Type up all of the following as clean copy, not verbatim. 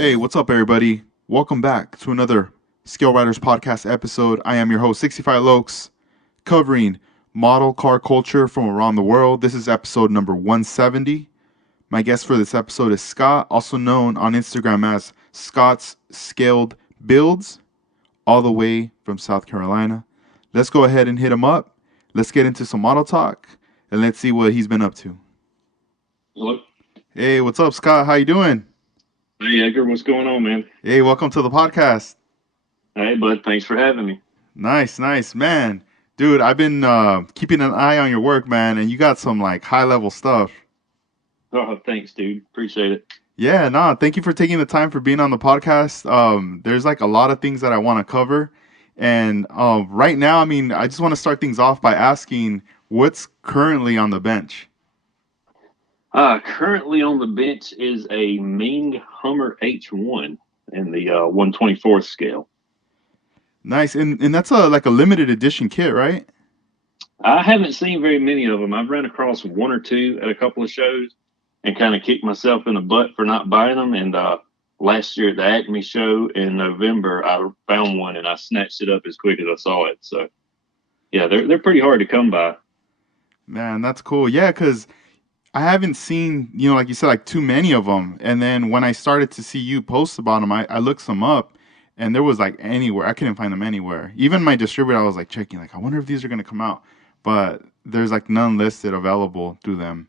Hey, what's up, everybody? Welcome back to another Scale Riders podcast episode. I am your host, 65 Lokes, covering model car culture from around the world. This is episode number 170. My guest for this episode is Scott, also known on Instagram as Scott's Scaled Builds, all the way from South Carolina. Let's go ahead and hit him up. Let's get into some model talk, and let's see what he's been up to. Hello. Hey, what's up, Scott? How you doing? Hey, Edgar, what's going on, man? Hey, welcome to the podcast. Hey, bud, thanks for having me. Nice, man. Dude, I've been keeping an eye on your work, man, and you got some like high level stuff. Oh, thanks, dude. Appreciate it. Yeah, nah, thank you for taking the time for being on the podcast. There's like a lot of things that I want to cover. And right now, I mean, I just want to start things off by asking what's currently on the bench. Currently on the bench is a Ming Hummer H1 in the 1/24th scale. Nice. And that's a like a limited edition kit, right? I haven't seen very many of them. I've run across one or two at a couple of shows and kind of kicked myself in the butt for not buying them. And last year at the Acme show in November, I found one and I snatched it up as quick as I saw it. So, yeah, they're pretty hard to come by. Man, that's cool. Yeah, because I haven't seen, like you said, like too many of them. And then when I started to see you post about them, I looked some up and there was like anywhere. I couldn't find them anywhere. Even my distributor, I was like checking, like, I wonder if these are going to come out. But there's like none listed available through them.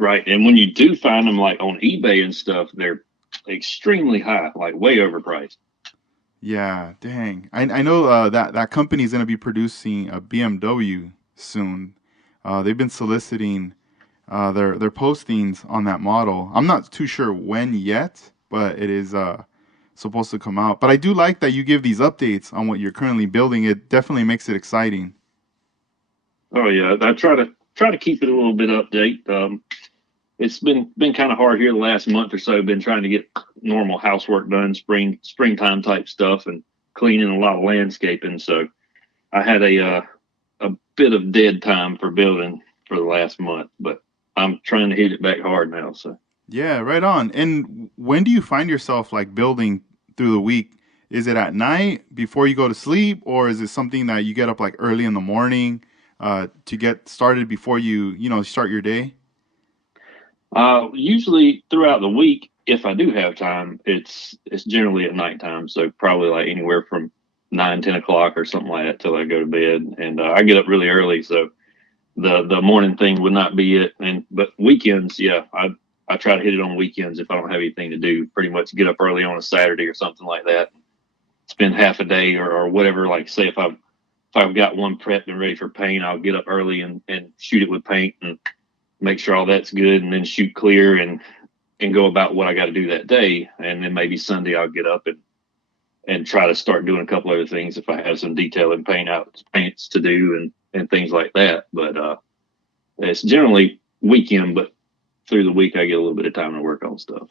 Right. And when you do find them like on eBay and stuff, they're extremely high, like way overpriced. Yeah, dang. I know that company's going to be producing a BMW soon. They've been soliciting their postings on that model. I'm not too sure when yet, but it is supposed to come out. But I do like that you give these updates on what you're currently building. It definitely makes it exciting. Oh yeah. I try to keep it a little bit update. It's been kind of hard here the last month or so. Been trying to get normal housework done, springtime type stuff and cleaning a lot of landscaping. So I had a bit of dead time for building for the last month, but I'm trying to hit it back hard now. So Yeah, right on. And when do you find yourself like building through the week? Is it at night before you go to sleep, or is it something that you get up like early in the morning to get started before you start your day? usually throughout the week, if I do have time, it's generally at nighttime. So probably like anywhere from 9, 10 o'clock or something like that till I go to bed. And I get up really early, so the morning thing would not be it. And but weekends, yeah, I try to hit it on weekends if I don't have anything to do. Pretty much get up early on a Saturday or something like that. Spend half a day or whatever. Like say if I've got one prepped and ready for paint, I'll get up early and shoot it with paint and make sure all that's good, and then shoot clear and go about what I got to do that day. And then maybe Sunday I'll get up and try to start doing a couple other things if I have some detail and paints to do and things like that. But it's generally weekend, but through the week I get a little bit of time to work on stuff.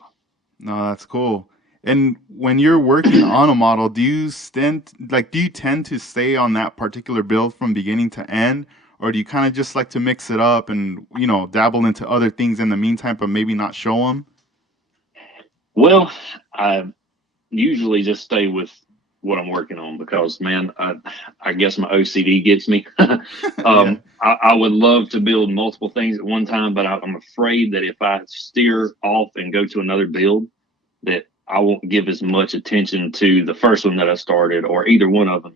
No, that's cool. And when you're working on a model, do you tend to stay on that particular build from beginning to end, or do you kind of just like to mix it up and dabble into other things in the meantime, but maybe not show them? Well, I usually just stay with what I'm working on because, man, I guess my OCD gets me. Yeah, I would love to build multiple things at one time, but I'm afraid that if I steer off and go to another build, that I won't give as much attention to the first one that I started or either one of them.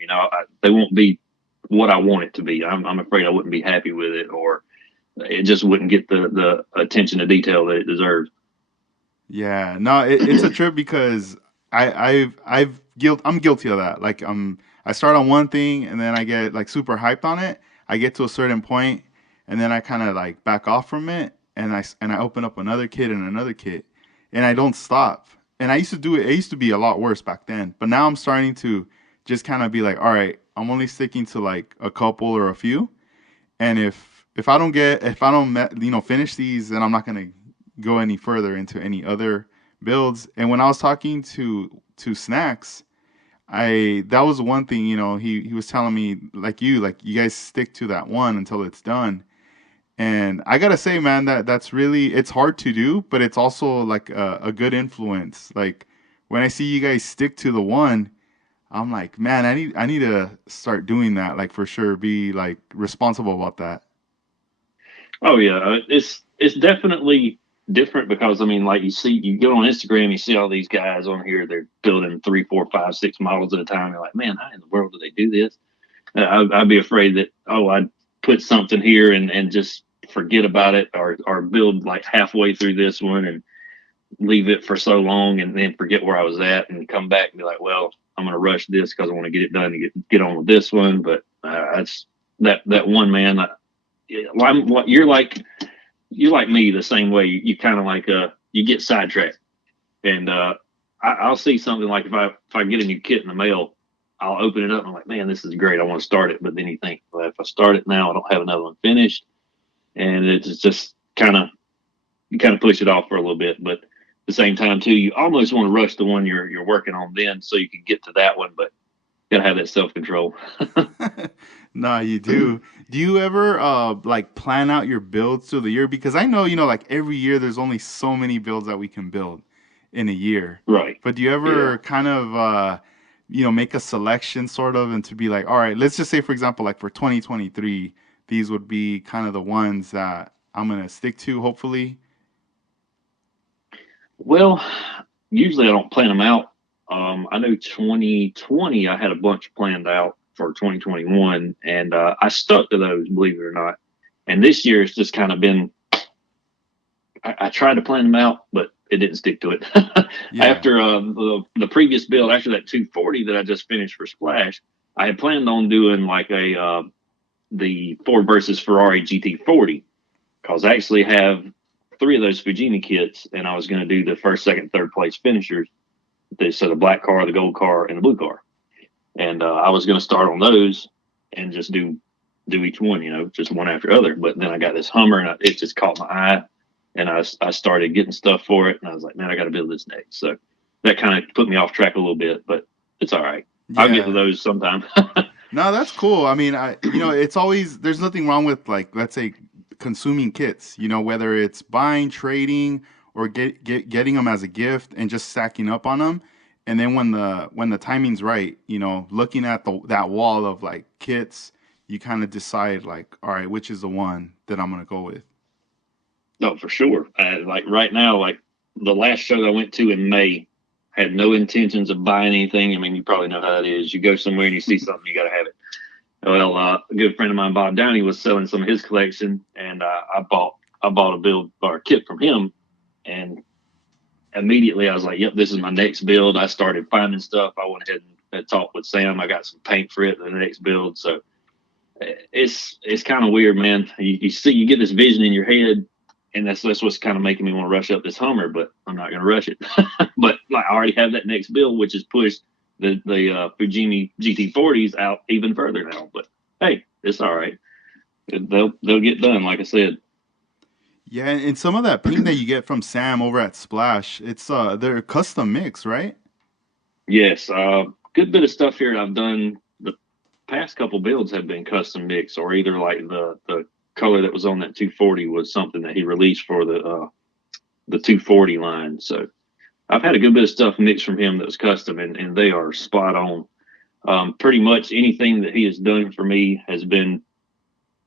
They won't be what I want it to be. I'm afraid I wouldn't be happy with it, or it just wouldn't get the attention to detail that it deserves. yeah. No, it's a trip because I'm guilty of that. Like I start on one thing and then I get like super hyped on it. I get to a certain point and then I kind of like back off from it and I open up another kit and another kit and I don't stop. And I used to do it. It used to be a lot worse back then, but now I'm starting to just kind of be like, all right, I'm only sticking to like a couple or a few. And if I don't finish these, then I'm not gonna go any further into any other builds. And when I was talking to Snacks, I that was one thing, he was telling me like you guys stick to that one until it's done. And I gotta say, man, that's really it's hard to do, but it's also like a good influence. Like when I see you guys stick to the one, I'm like, man, I need to start doing that. Like for sure, be like responsible about that. Oh yeah, it's definitely different because I mean, like you go on Instagram, you see all these guys on here, they're building three, four, five, six models at a time. You're like, man, how in the world do they do this? I'd be afraid that I'd put something here and just forget about it, or build like halfway through this one and leave it for so long and then forget where I was at and come back and be like, well, I'm going to rush this because I want to get it done and get on with this one. But that's that one man. You're like me the same way. You kind of like you get sidetracked, and I'll see something like if I get a new kit in the mail, I'll open it up and I'm like, man, this is great. I want to start it, but then you think, well, if I start it now, I don't have another one finished, and it's just kind of you kind of push it off for a little bit, but at the same time too, you almost want to rush the one you're working on then so you can get to that one, but you gotta have that self control. Nah, you do. Do you ever like plan out your builds through the year? Because I know, like every year there's only so many builds that we can build in a year. Right. But do you Yeah. ever kind of make a selection sort of and to be like, all right, let's just say for example, like for 2023, these would be kind of the ones that I'm gonna stick to, hopefully. Well, usually I don't plan them out. I know 2020 I had a bunch planned out for 2021, and I stuck to those, believe it or not. And this year it's just kind of been I tried to plan them out, but it didn't stick to it. Yeah. After the previous build, after that 240 that I just finished for Splash, I had planned on doing like a the Ford versus Ferrari GT40 because I actually have three of those Fujimi kits, and I was going to do the first, second, third place finishers. So the black car, the gold car, and the blue car, and I was going to start on those and just do each one, just one after other. But then I got this Hummer, and it just caught my eye, and I started getting stuff for it, and I was like, man, I got to build this next. So that kind of put me off track a little bit, but it's all right. I'll get to Yeah. those sometime. No, that's cool. I mean, it's always there's nothing wrong with like let's say consuming kits. Whether it's buying, trading, or getting them as a gift and just stacking up on them. And then when the timing's right, looking at that wall of like kits, you kind of decide like, all right, which is the one that I'm gonna go with. No, for sure. Like right now, like the last show that I went to in May, had no intentions of buying anything. I mean, you probably know how that is. You go somewhere and you see something, you got to have it. Well, a good friend of mine, Bob Downey, was selling some of his collection, and I bought a build or a kit from him, and immediately I was like, "Yep, this is my next build." I started finding stuff. I went ahead and talked with Sam. I got some paint for it for the next build. So it's kind of weird, man. You get this vision in your head, and that's what's kind of making me want to rush up this Hummer, but I'm not going to rush it. But like I already have that next build, which has pushed the Fujimi GT40s out even further now. But hey, it's all right. They'll get done, like I said. Yeah, and some of that paint that you get from Sam over at Splash, it's they're custom mix, right? Yes, good bit of stuff here I've done. The past couple builds have been custom mix, or either like the color that was on that 240 was something that he released for the 240 line. So I've had a good bit of stuff mixed from him that was custom, and they are spot on. Pretty much anything that he has done for me has been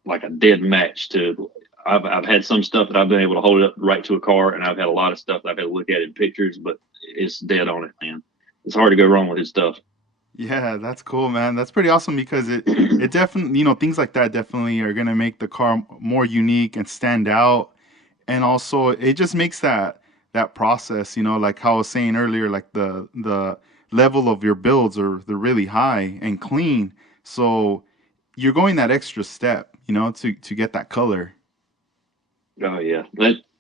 like a dead match to. I've had some stuff that I've been able to hold it up right to a car, and I've had a lot of stuff that I've had to look at in pictures, but it's dead on it, man. It's hard to go wrong with his stuff. Yeah, that's cool, man. That's pretty awesome because it definitely, things like that definitely are gonna make the car more unique and stand out. And also it just makes that process, like how I was saying earlier, like the level of your builds are they're really high and clean. So you're going that extra step, to get that color. Oh yeah,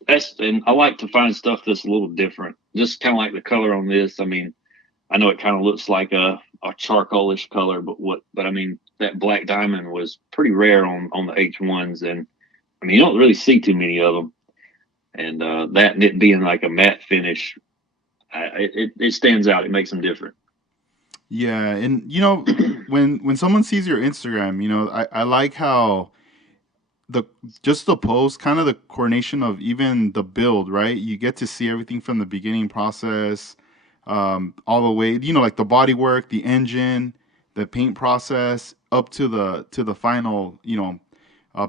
that's and I like to find stuff that's a little different. Just kind of like the color on this. I mean, I know it kind of looks like a charcoalish color, but I mean that black diamond was pretty rare on the H1s, and I mean you don't really see too many of them. And that and it being like a matte finish, it stands out. It makes them different. Yeah, and when someone sees your Instagram, I like how the just the post, kind of the coordination of even the build, right? You get to see everything from the beginning process, all the way, like the body work, the engine, the paint process, up to the final,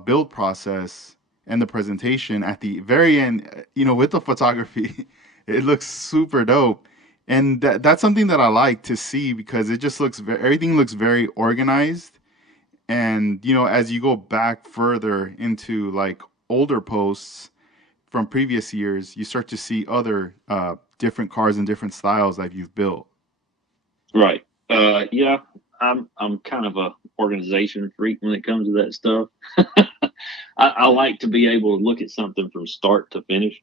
build process and the presentation at the very end. With the photography, it looks super dope, and that's something that I like to see because it just looks everything looks very organized. And as you go back further into like older posts from previous years, you start to see other different cars and different styles that you've built. Right. Yeah, I'm kind of a organization freak when it comes to that stuff. I like to be able to look at something from start to finish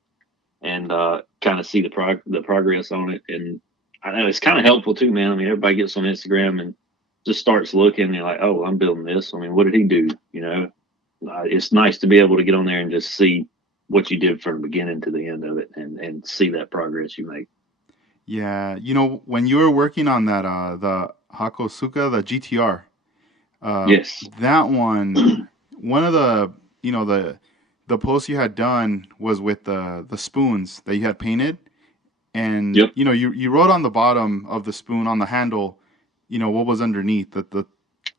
and kind of see the progress on it. And I know it's kind of helpful too, man. I mean, everybody gets on Instagram and just starts looking and you're like, oh, I'm building this. I mean, what did he do? It's nice to be able to get on there and just see what you did from the beginning to the end of it and see that progress you make. Yeah, when you were working on that the Hakosuka, the GTR, uh Yes. that one of the the posts you had done was with the spoons that you had painted. And Yep. you wrote on the bottom of the spoon on the handle, what was underneath, the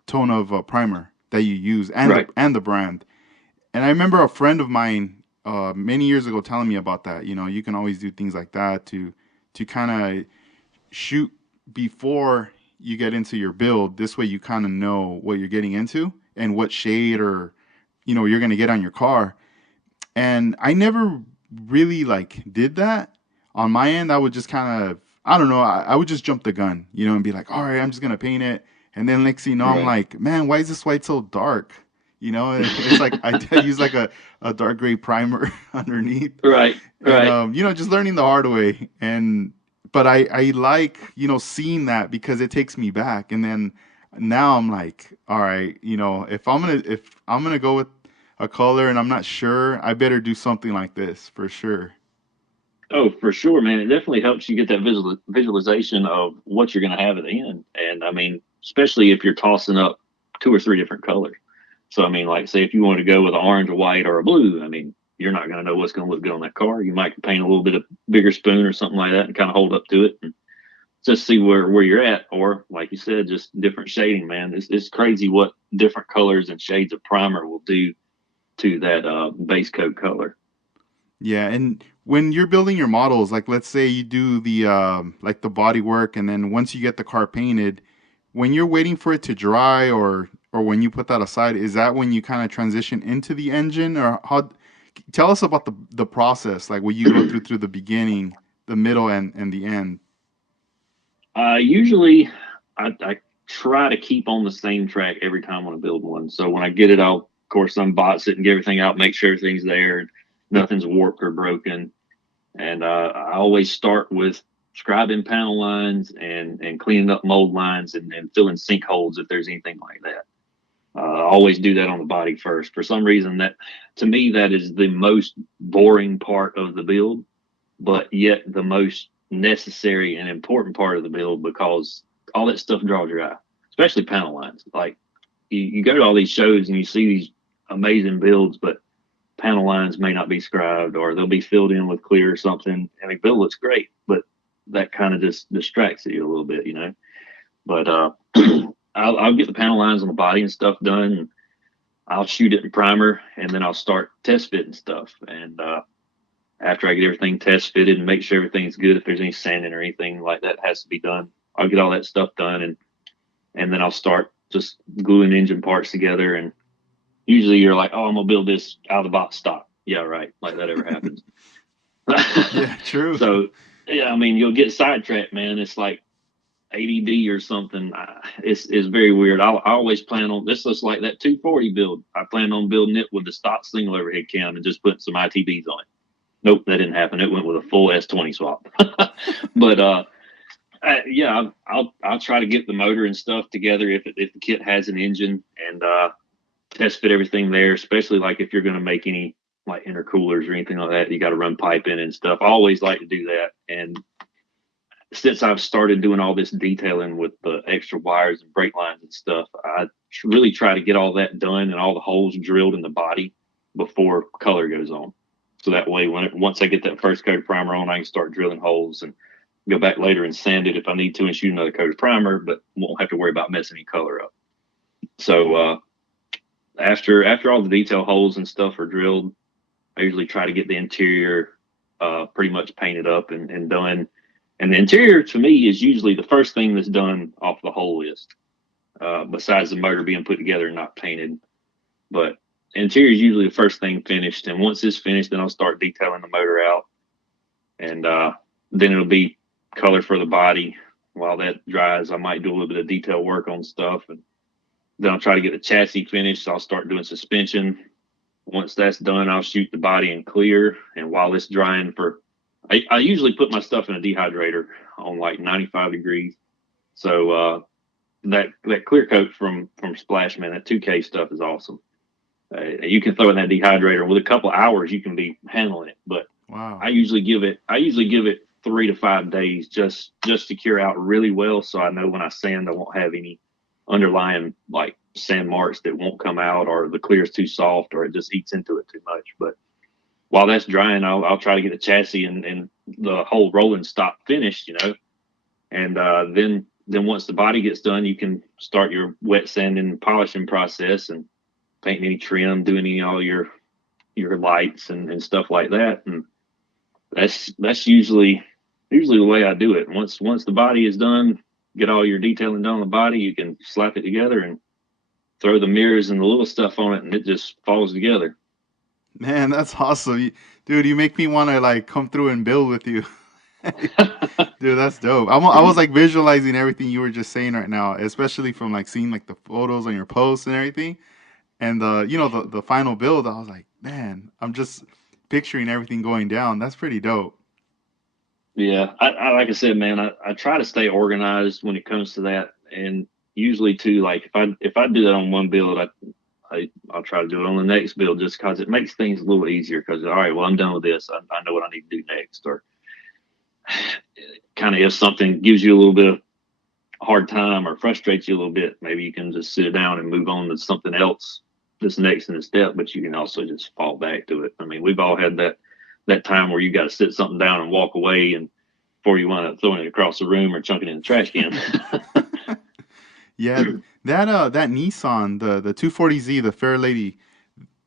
tone of primer that you use, Right. and the brand. And I remember a friend of mine many years ago telling me about that. You can always do things like that to kind of shoot before you get into your build. This way you kind of know what you're getting into and what shade or you're going to get on your car. And I never really like did that on my end. I would just kind of, I don't know, I would just jump the gun, and be like, all right, I'm just gonna paint it. And then next thing you know, I'm Right. like, man, why is this white so dark? It's like I use like a dark gray primer underneath. Right. And Right. just learning the hard way. And but I like, seeing that because it takes me back. And then now I'm like, all right, if I'm gonna go with a color and I'm not sure, I better do something like this for sure. Oh, for sure, man. It definitely helps you get that visualization of what you're going to have at the end. And I mean, especially if you're tossing up two or three different colors. So, I mean, like, say if you want to go with an orange, a white, or a blue, I mean, you're not going to know what's going to look good on that car. You might paint a little bit of bigger spoon or something like that and kind of hold up to it and just see where you're at. Or, like you said, just different shading, man. It's crazy what different colors and shades of primer will do to that base coat color. Yeah, and when you're building your models, like let's say you do the like the body work, and then once you get the car painted, when you're waiting for it to dry, or when you put that aside, is that when you kind of transition into the engine, or how? Tell us about the process, like what you go through the beginning, the middle, and the end. Usually, I try to keep on the same track every time when I build one. So when I get it, I'll of course unbox it and get everything out, make sure everything's there, and nothing's warped or broken. And I always start with scribing panel lines and cleaning up mold lines and filling sinkholes if there's anything like that. I always do that on the body first. For some reason, that to me that is the most boring part of the build, but yet the most necessary and important part of the build because all that stuff draws your eye, especially panel lines. Like you go to all these shows and you see these amazing builds, but panel lines may not be scribed or they'll be filled in with clear or something. I mean, build looks great, but that kind of just distracts you a little bit, you know. But I'll get the panel lines on the body and stuff done. And I'll shoot it in primer, and then I'll start test fitting stuff. And after I get everything test fitted and make sure everything's good, if there's any sanding or anything like that has to be done, I'll get all that stuff done, and then I'll start just gluing engine parts together. And usually you're like, oh, I'm gonna build this out of the box stock. Yeah, right. Like that ever happens. Yeah, true. So yeah, I mean, you'll get sidetracked, man. It's like ADD or something. It's very weird. I always plan on this. Looks like that 240 build. I plan on building it with the stock single overhead cam and just putting some ITBs on it. Nope, that didn't happen. It went with a full S20 swap. But yeah, I'll try to get the motor and stuff together if the kit has an engine and test fit everything there. Especially like if you're going to make any like intercoolers or anything like that, you got to run pipe in and stuff. I always like to do that. And since I've started doing all this detailing with the extra wires and brake lines and stuff, I really try to get all that done and all the holes drilled in the body before color goes on. So that way, once I get that first coat of primer on, I can start drilling holes and go back later and sand it if I need to and shoot another coat of primer, but won't have to worry about messing any color up. So after all the detail holes and stuff are drilled, I usually try to get the interior pretty much painted up and done. And the interior to me is usually the first thing that's done off the whole list, besides the motor being put together and not painted. But interior is usually the first thing finished. And once it's finished, then I'll start detailing the motor out. And then it'll be color for the body. While that dries, I might do a little bit of detail work on stuff. And then I'll try to get the chassis finished. So I'll start doing suspension. Once that's done, I'll shoot the body in clear. And while it's drying I usually put my stuff in a dehydrator on like 95 degrees. So that clear coat from Splashman, that 2K stuff is awesome. You can throw in that dehydrator with a couple of hours, you can be handling it. But Wow. I usually give it 3 to 5 days just to cure out really well, so I know when I sand, I won't have any underlying like sand marks that won't come out, or the clear is too soft, or it just eats into it too much. But while that's drying, I'll try to get the chassis and the whole rolling stop finished, and then once the body gets done, you can start your wet sanding and polishing process and painting any trim, doing any all your lights and stuff like that. And that's usually the way I do it. Once the body is done, get all your detailing done on the body, you can slap it together and throw the mirrors and the little stuff on it, and it just falls together. Man, that's awesome. Dude, you make me want to like come through and build with you. Dude, that's dope. I was like visualizing everything you were just saying right now, especially from like seeing like the photos on your posts and everything. And the final build, I was like, man, I'm just picturing everything going down. That's pretty dope. Yeah, I like I said, man, I try to stay organized when it comes to that, and usually too, like if I do that on one build, I'll try to do it on the next build just because it makes things a little easier. Because all right, well, I'm done with this. I know what I need to do next, or kind of if something gives you a little bit of hard time or frustrates you a little bit, maybe you can just sit down and move on to something else that's next in the step. But you can also just fall back to it. I mean, we've all had that time where you got to sit something down and walk away, and before you wind up throwing it across the room or chunking it in the trash can. Yeah, that Nissan, the 240Z, the Fair Lady,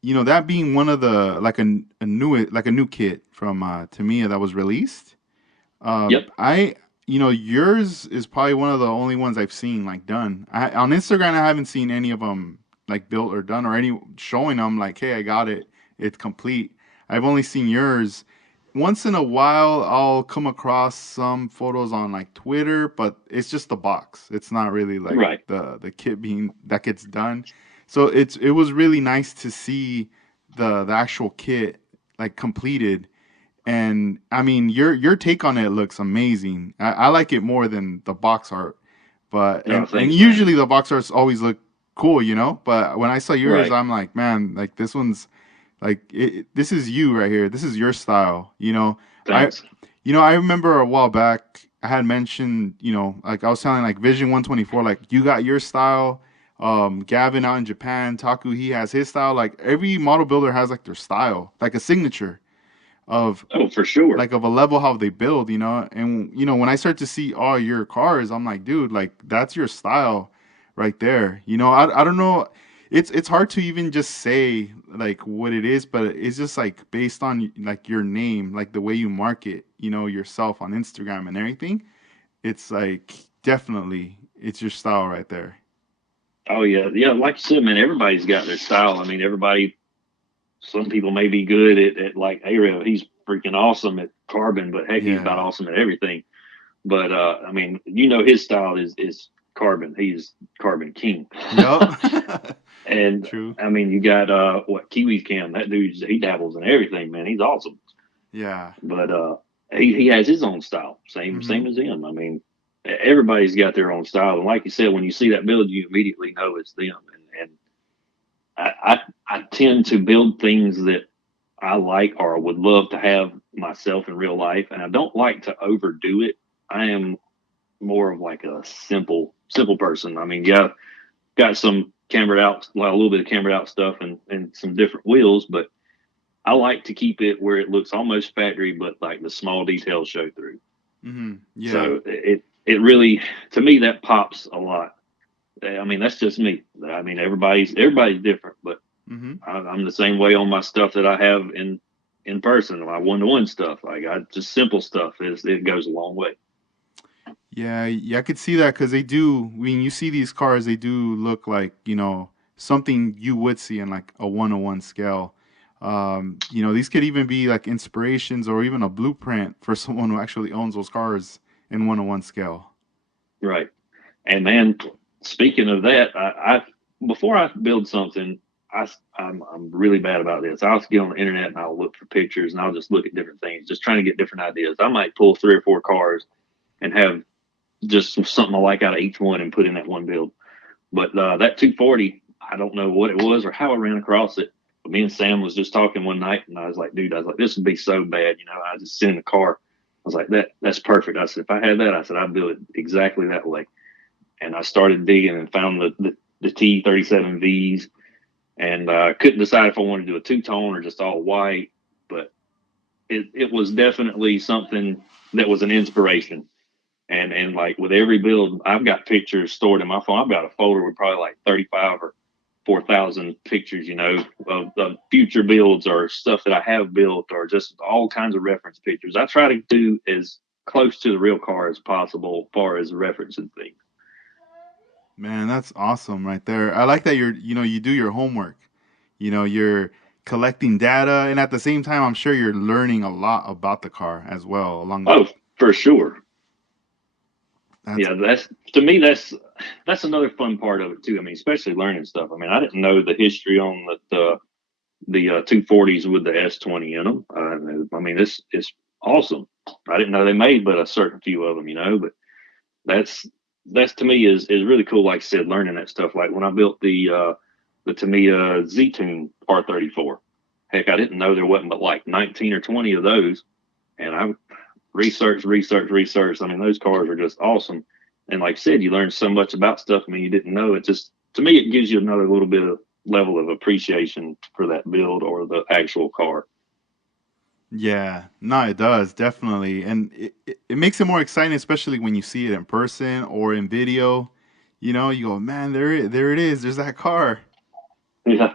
that being one of the like a new kit from Tamiya that was released. Yep. Yours is probably one of the only ones I've seen like done. On Instagram, I haven't seen any of them like built or done or any showing them like, hey, I got it, it's complete. I've only seen yours. Once in a while, I'll come across some photos on like Twitter, but it's just the box. It's not really like Right. the kit being that gets done. So it was really nice to see the actual kit like completed. And I mean, your take on it looks amazing. I like it more than the box art, but No, and thanks, man. usually the box arts always look cool. But when I saw yours, Right. I'm like, man, like this one's like this is you right here. This is your style. I Thanks. I remember a while back I had mentioned, like I was telling like Vision 124, like you got your style. Gavin out in Japan, Taku, he has his style. Like every model builder has like their style, like a signature of Oh, for sure. like of a level how they build. And when I start to see all your cars, I'm like, dude, like that's your style right there. I don't know, it's hard to even just say like what it is, but it's just like based on like your name, like the way you market, yourself on Instagram and everything. It's like definitely it's your style right there. Oh yeah, yeah. Like you said, man, everybody's got their style. I mean, everybody. Some people may be good at like Arab. He's freaking awesome at carbon, but heck, he's about Yeah. awesome at everything. But I mean, his style is carbon. He's carbon king. Yup. And True. I mean, you got what Kiwi's Cam. That dude, he dabbles in everything, man. He's awesome. Yeah. But he has his own style, Mm-hmm. same as him. I mean, everybody's got their own style, and like you said, when you see that build, you immediately know it's them. And I tend to build things that I like or would love to have myself in real life, and I don't like to overdo it. I am more of like a simple person. I mean, yeah, got some cambered out, like a little bit of cambered out stuff and some different wheels, but I like to keep it where it looks almost factory, but like the small details show through. Yeah. So it really, to me, that pops a lot. I mean, that's just me. I mean, everybody's different, but hmm I'm the same way on my stuff that I have in person, my one to one stuff. Like I just simple stuff is it goes a long way. Yeah, yeah, I could see that because they do. When you see these cars, they do look like something you would see in like a 101 scale. These could even be like inspirations or even a blueprint for someone who actually owns those cars in 101 scale. Right. And man, speaking of that, I before I build something, I'm really bad about this. I'll get on the internet and I'll look for pictures and I'll just look at different things, just trying to get different ideas. I might pull three or four cars and have just something I like out of each one and put in that one build. But that 240, I don't know what it was or how I ran across it. But me and Sam was just talking one night, and I was like, "Dude, I was like, this would be so bad, you know." I just sit in the car. I was like, "That's perfect." I said, "If I had that, I said I'd build it exactly that way." And I started digging and found the T37Vs, and couldn't decide if I wanted to do a two tone or just all white. But it was definitely something that was an inspiration. And like with every build, I've got pictures stored in my phone. I've got a folder with probably like 35 or 4,000 pictures, of future builds or stuff that I have built or just all kinds of reference pictures. I try to do as close to the real car as possible as far as referencing things. Man, that's awesome right there. I like that you do your homework. You're collecting data, and at the same time, I'm sure you're learning a lot about the car as well. Along, Oh, for sure. that's Yeah, that's to me that's another fun part of it too. I mean, especially learning stuff. I mean, I didn't know the history on the 240s with the S20 in them. I mean, this is awesome. I didn't know they made but a certain few of them, but that's that's to me is really cool. Like I said, learning that stuff. Like when I built the Tamiya Z Tune R34. Heck, I didn't know there wasn't but like 19 or 20 of those, and I researched. I mean, those cars are just awesome. And like I said, you learn so much about stuff. I mean, you didn't know. It just to me, it gives you another little bit of level of appreciation for that build or the actual car. Yeah, no, it does definitely, and it makes it more exciting, especially when you see it in person or in video. You go, man, there it is. There's that car. Yeah.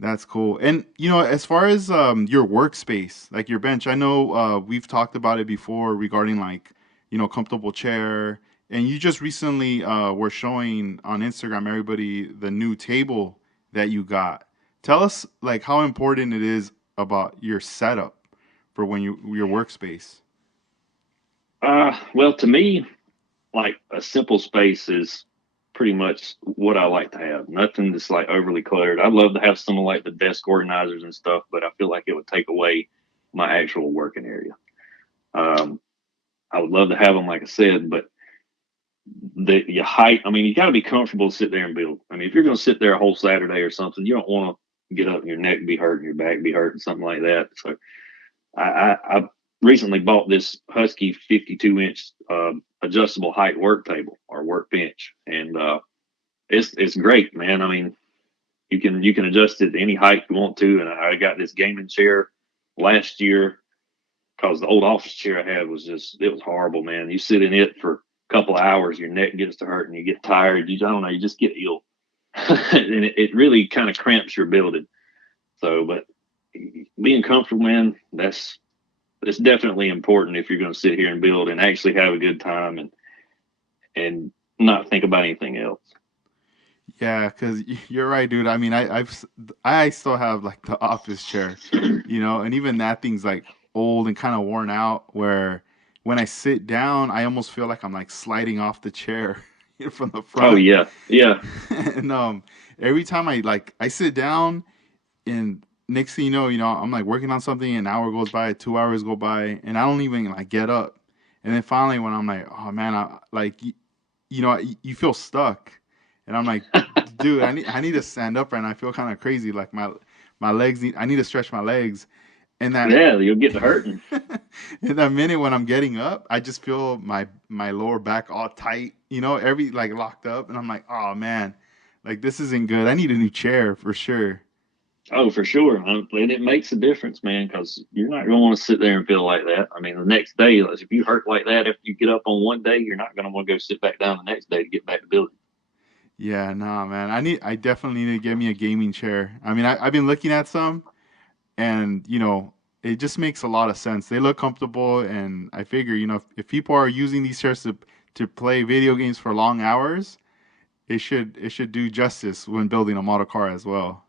That's cool. And as far as your workspace, like your bench, I know we've talked about it before regarding like comfortable chair, and you just recently were showing on Instagram everybody the new table that you got. Tell us like how important it is about your setup for when your workspace. Well, to me, like a simple space is pretty much what I like to have. Nothing that's like overly cluttered. I'd love to have some of like the desk organizers and stuff, but I feel like it would take away my actual working area. Um, I would love to have them, like I said, but the your height. I mean, you got to be comfortable to sit there and build. I mean, if you're going to sit there a whole Saturday or something, you don't want to get up and your neck be hurting, your back be hurting, something like that. So I recently bought this Husky 52-inch adjustable height work table or workbench, and it's great, man. I mean, you can adjust it to any height you want to. And I got this gaming chair last year because the old office chair I had was just it was horrible, man. You sit in it for a couple of hours, your neck gets to hurt, and you get tired. I don't know, you just get ill, and it really kind of cramps your building. So, but being comfortable, man, that's definitely important if you're going to sit here and build and actually have a good time and not think about anything else. Yeah, because you're right, dude. I mean, I still have like the office chair, and even that thing's like old and kind of worn out. Where when I sit down, I almost feel like I'm like sliding off the chair from the Oh front. yeah, yeah, And every time I sit down, and next thing I'm like working on something. An hour goes by, 2 hours go by, and I don't even like get up. And then finally, when I'm like, oh man, I like you feel stuck, and I'm like, dude, I need to stand up, and I feel kind of crazy. Like my legs I need to stretch my legs, and that yeah. You'll get to hurting. in that minute when I'm getting up, I just feel my lower back all tight, every like locked up, and I'm like, oh man, like this isn't good. I need a new chair for sure. Oh, for sure. And it makes a difference, man, because you're not going to want to sit there and feel like that. I mean, the next day, like, if you hurt like that, if you get up on one day, you're not going to want to go sit back down the next day to get back to building. Yeah, nah, man. I definitely need to get me a gaming chair. I mean, I've been looking at some, and it just makes a lot of sense. They look comfortable, and I figure, if people are using these chairs to play video games for long hours, it should do justice when building a model car as well.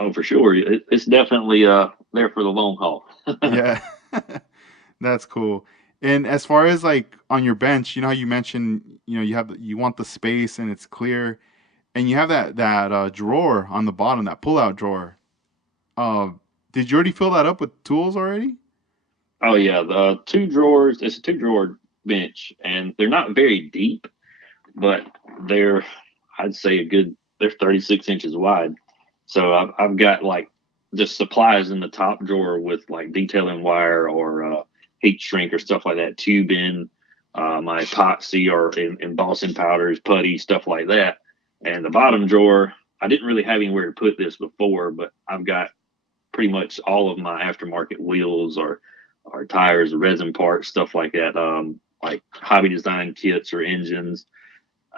Oh, for sure. It's definitely there for the long haul. Yeah, that's cool. And as far as like on your bench, you know how you mentioned, you want the space and it's clear, and you have that drawer on the bottom, that pull-out drawer. Uh, did you already fill that up with tools already? Oh yeah, the two drawers. It's a two drawer bench, and they're not very deep, but they're I'd say a good. They're 36 inches wide. So I've got like just supplies in the top drawer with like detailing wire or heat shrink or stuff like that, tubing, my epoxy or embossing powders, putty, stuff like that. And the bottom drawer, I didn't really have anywhere to put this before, but I've got pretty much all of my aftermarket wheels or tires, resin parts, stuff like that, like hobby design kits or engines.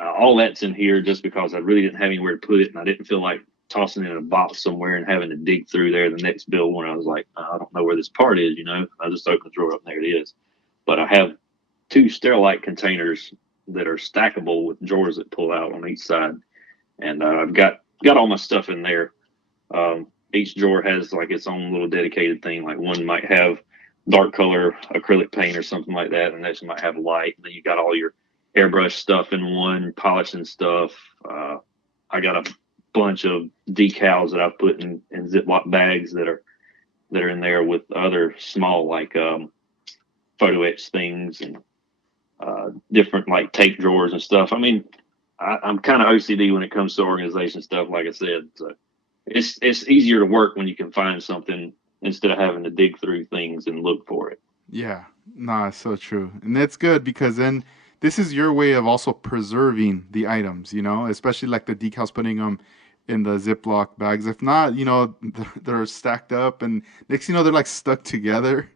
All that's in here just because I really didn't have anywhere to put it, and I didn't feel like tossing it in a box somewhere and having to dig through there the next build when I was like, I don't know where this part is, you know. I just open the drawer up and there it is. But I have two Sterilite containers that are stackable with drawers that pull out on each side, and I've got all my stuff in there. Each drawer has like its own little dedicated thing. Like one might have dark color acrylic paint or something like that, and the next one might have light. And then you got all your airbrush stuff in one, polishing stuff. I got a bunch of decals that I put in Ziploc bags that are in there with other small like photo etch things and different like tape drawers and stuff. I mean, I'm kind of OCD when it comes to organization stuff. Like I said, so it's easier to work when you can find something instead of having to dig through things and look for it. Yeah, no, it's so true. And that's good because then this is your way of also preserving the items, especially like the decals, putting them in the Ziploc bags. If not, they're stacked up and next thing you know, they're like stuck together.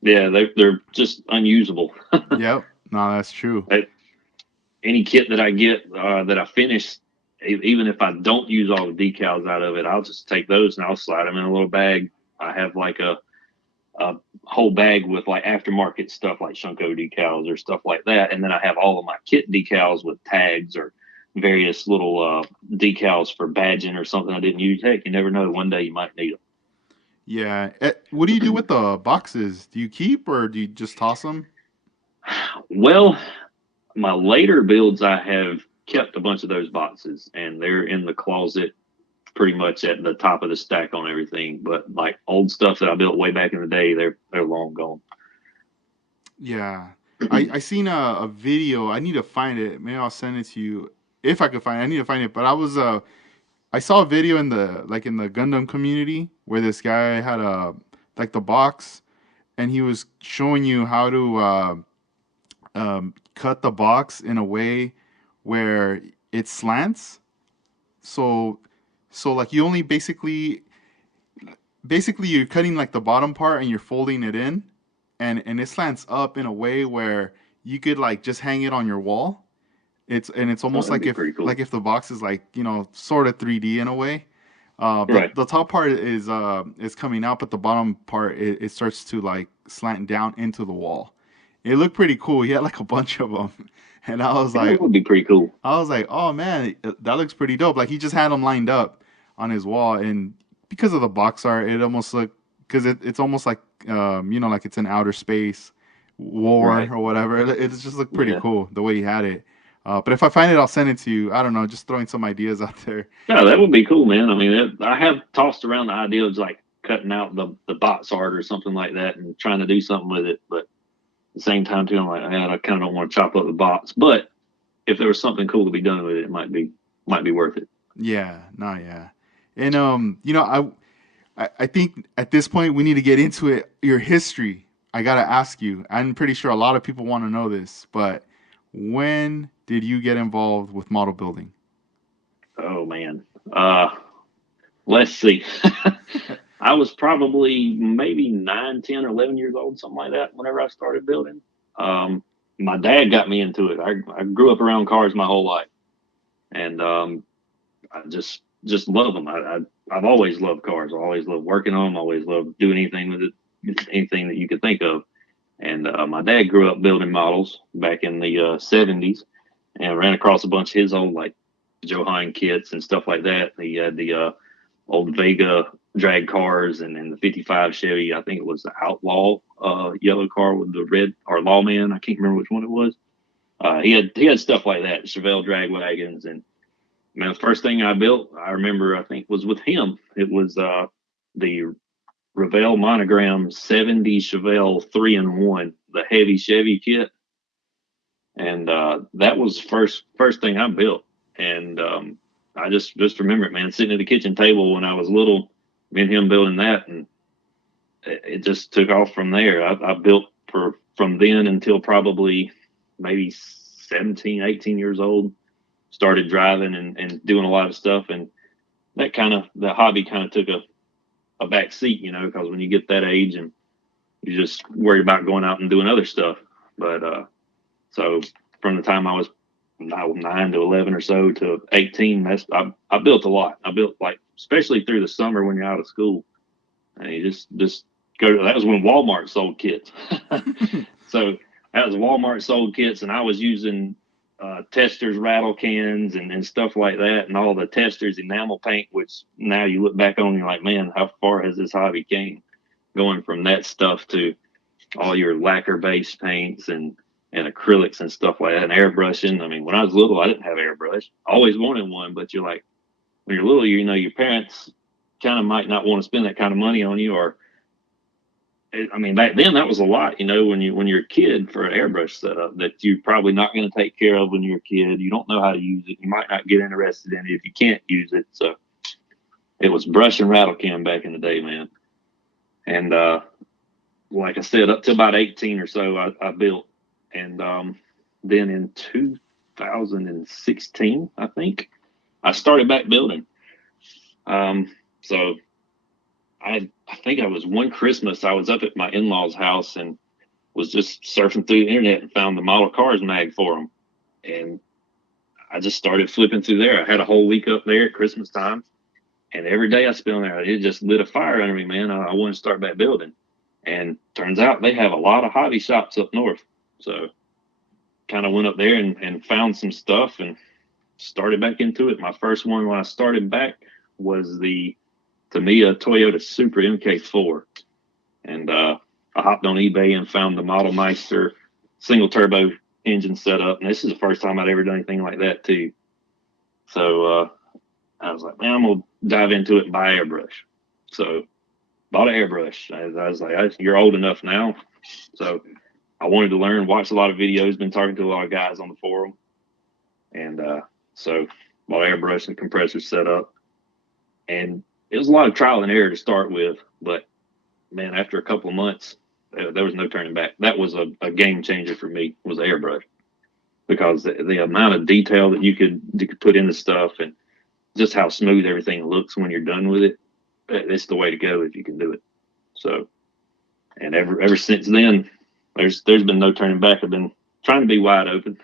Yeah, they're just unusable. Yep. No, that's true. Any kit that I get that I finish, even if I don't use all the decals out of it, I'll just take those and I'll slide them in a little bag. I have like a whole bag with like aftermarket stuff like Shunko decals or stuff like that, and then I have all of my kit decals with tags or various little decals for badging or something I didn't use. Heck, you never know. One day you might need Yeah. What do you do with the boxes? Do you keep or do you just toss them? them. Well, my later builds, I have kept a bunch of those boxes, and they're in the closet pretty much at the top of the stack on everything. But like old stuff that I built way back in the day, they're long gone. Yeah. I seen a video. I need to find it. Maybe I'll send it to you if I could find it. I need to find it. But I saw a video in the Gundam community where this guy had a like the box and he was showing you how to cut the box in a way where it slants. So like you only basically you're cutting like the bottom part and you're folding it in and it slants up in a way where you could like just hang it on your wall. It's Oh, almost that'd like be if pretty cool. like if the box is like, sort of 3D in a way. The Right. the top part is coming out, but the bottom part it starts to like slant down into the wall. It looked pretty cool. He had like a bunch of them, and Yeah, that would be pretty cool. oh man, that looks pretty dope. Like he just had them lined up on his wall, and because of the box art, it almost looked because it's almost like like it's in outer space war Right. or whatever. It just looked pretty Yeah. cool the way he had it. But if I find it, I'll send it to you. I don't know, just throwing some ideas out there. No, that would be cool, man. I mean, I have tossed around the idea of like cutting out the box art or something like that and trying to do something with it. But at the same time, too, I'm like, man, I kind of don't want to chop up the box. But if there was something cool to be done with it, it might be worth it. Yeah, no, yeah, and I think at this point we need to get into it. Your history. I gotta ask you. I'm pretty sure a lot of people want to know this, but when did you get involved with model building? Oh man. Uh, Let's see. I was probably maybe 9, 10, or 11 years old, something like that, whenever I started building. Um, my dad got me into it. I grew up around cars my whole life, and I just love them. I've always loved cars. I always loved working on them. Always loved doing anything with it, anything that you could think of. And my dad grew up building models back in the '70s, and ran across a bunch of his old like Joe Hine kits and stuff like that. He had the old Vega drag cars and the '55 Chevy. I think it was the Outlaw yellow car with the red, or Lawman. I can't remember which one it was. He had stuff like that, Chevelle drag wagons, and man, the first thing I built, I remember, I think was with him. It was the Revell Monogram 70 Chevelle 3-in-1, the heavy Chevy kit, and that was first thing I built. And I just remember it, man, sitting at the kitchen table when I was little, me and him building that, and it just took off from there. I built for from then until probably maybe 17, 18 years old. Started driving and doing a lot of stuff, and that kind of the hobby kind of took a back seat, because when you get that age and you're just worried about going out and doing other stuff. But so from the time I was 9 to 11 or so to 18, I built a lot. I built, like, especially through the summer when you're out of school, and you just go to, that was when Walmart sold kits. So that was Walmart sold kits, and I was using testers, rattle cans, and stuff like that, and all the testers, enamel paint. Which now you look back on, and you're like, man, how far has this hobby came? Going from that stuff to all your lacquer based paints and acrylics and stuff like that, and airbrushing. I mean, when I was little, I didn't have airbrush. I always wanted one, but you're like, when you're little, your parents kind of might not want to spend that kind of money on you, or I mean, back then that was a lot, when you're a kid, for an airbrush setup that you're probably not going to take care of when you're a kid. You don't know how to use it. You might not get interested in it if you can't use it. So it was brush and rattle can back in the day, man. And like I said, up to about 18 or so, I built, and then in 2016, I think I started back building. So I think I was one Christmas, I was up at my in-laws' house and was just surfing through the internet and found the model cars mag for them. And I just started flipping through there. I had a whole week up there at Christmas time, and every day I spent there, it just lit a fire under me, man. I wanted to start back building. And turns out they have a lot of hobby shops up north. So kind of went up there and found some stuff and started back into it. My first one when I started back was the Tamiya Toyota Supra MK4. And I hopped on eBay and found the Model Meister single turbo engine setup. And this is the first time I'd ever done anything like that, too. So I was like, man, I'm going to dive into it and buy airbrush. So bought an airbrush. I was like, you're old enough now. So I wanted to learn, watched a lot of videos, been talking to a lot of guys on the forum. And so bought airbrush and compressor setup. And it was a lot of trial and error to start with. But man, after a couple of months, there was no turning back. That was a game changer for me, was airbrush, because the amount of detail that you could put into stuff, and just how smooth everything looks when you're done with it. It's the way to go if you can do it. So, and ever since then, there's been no turning back. I've been trying to be wide open,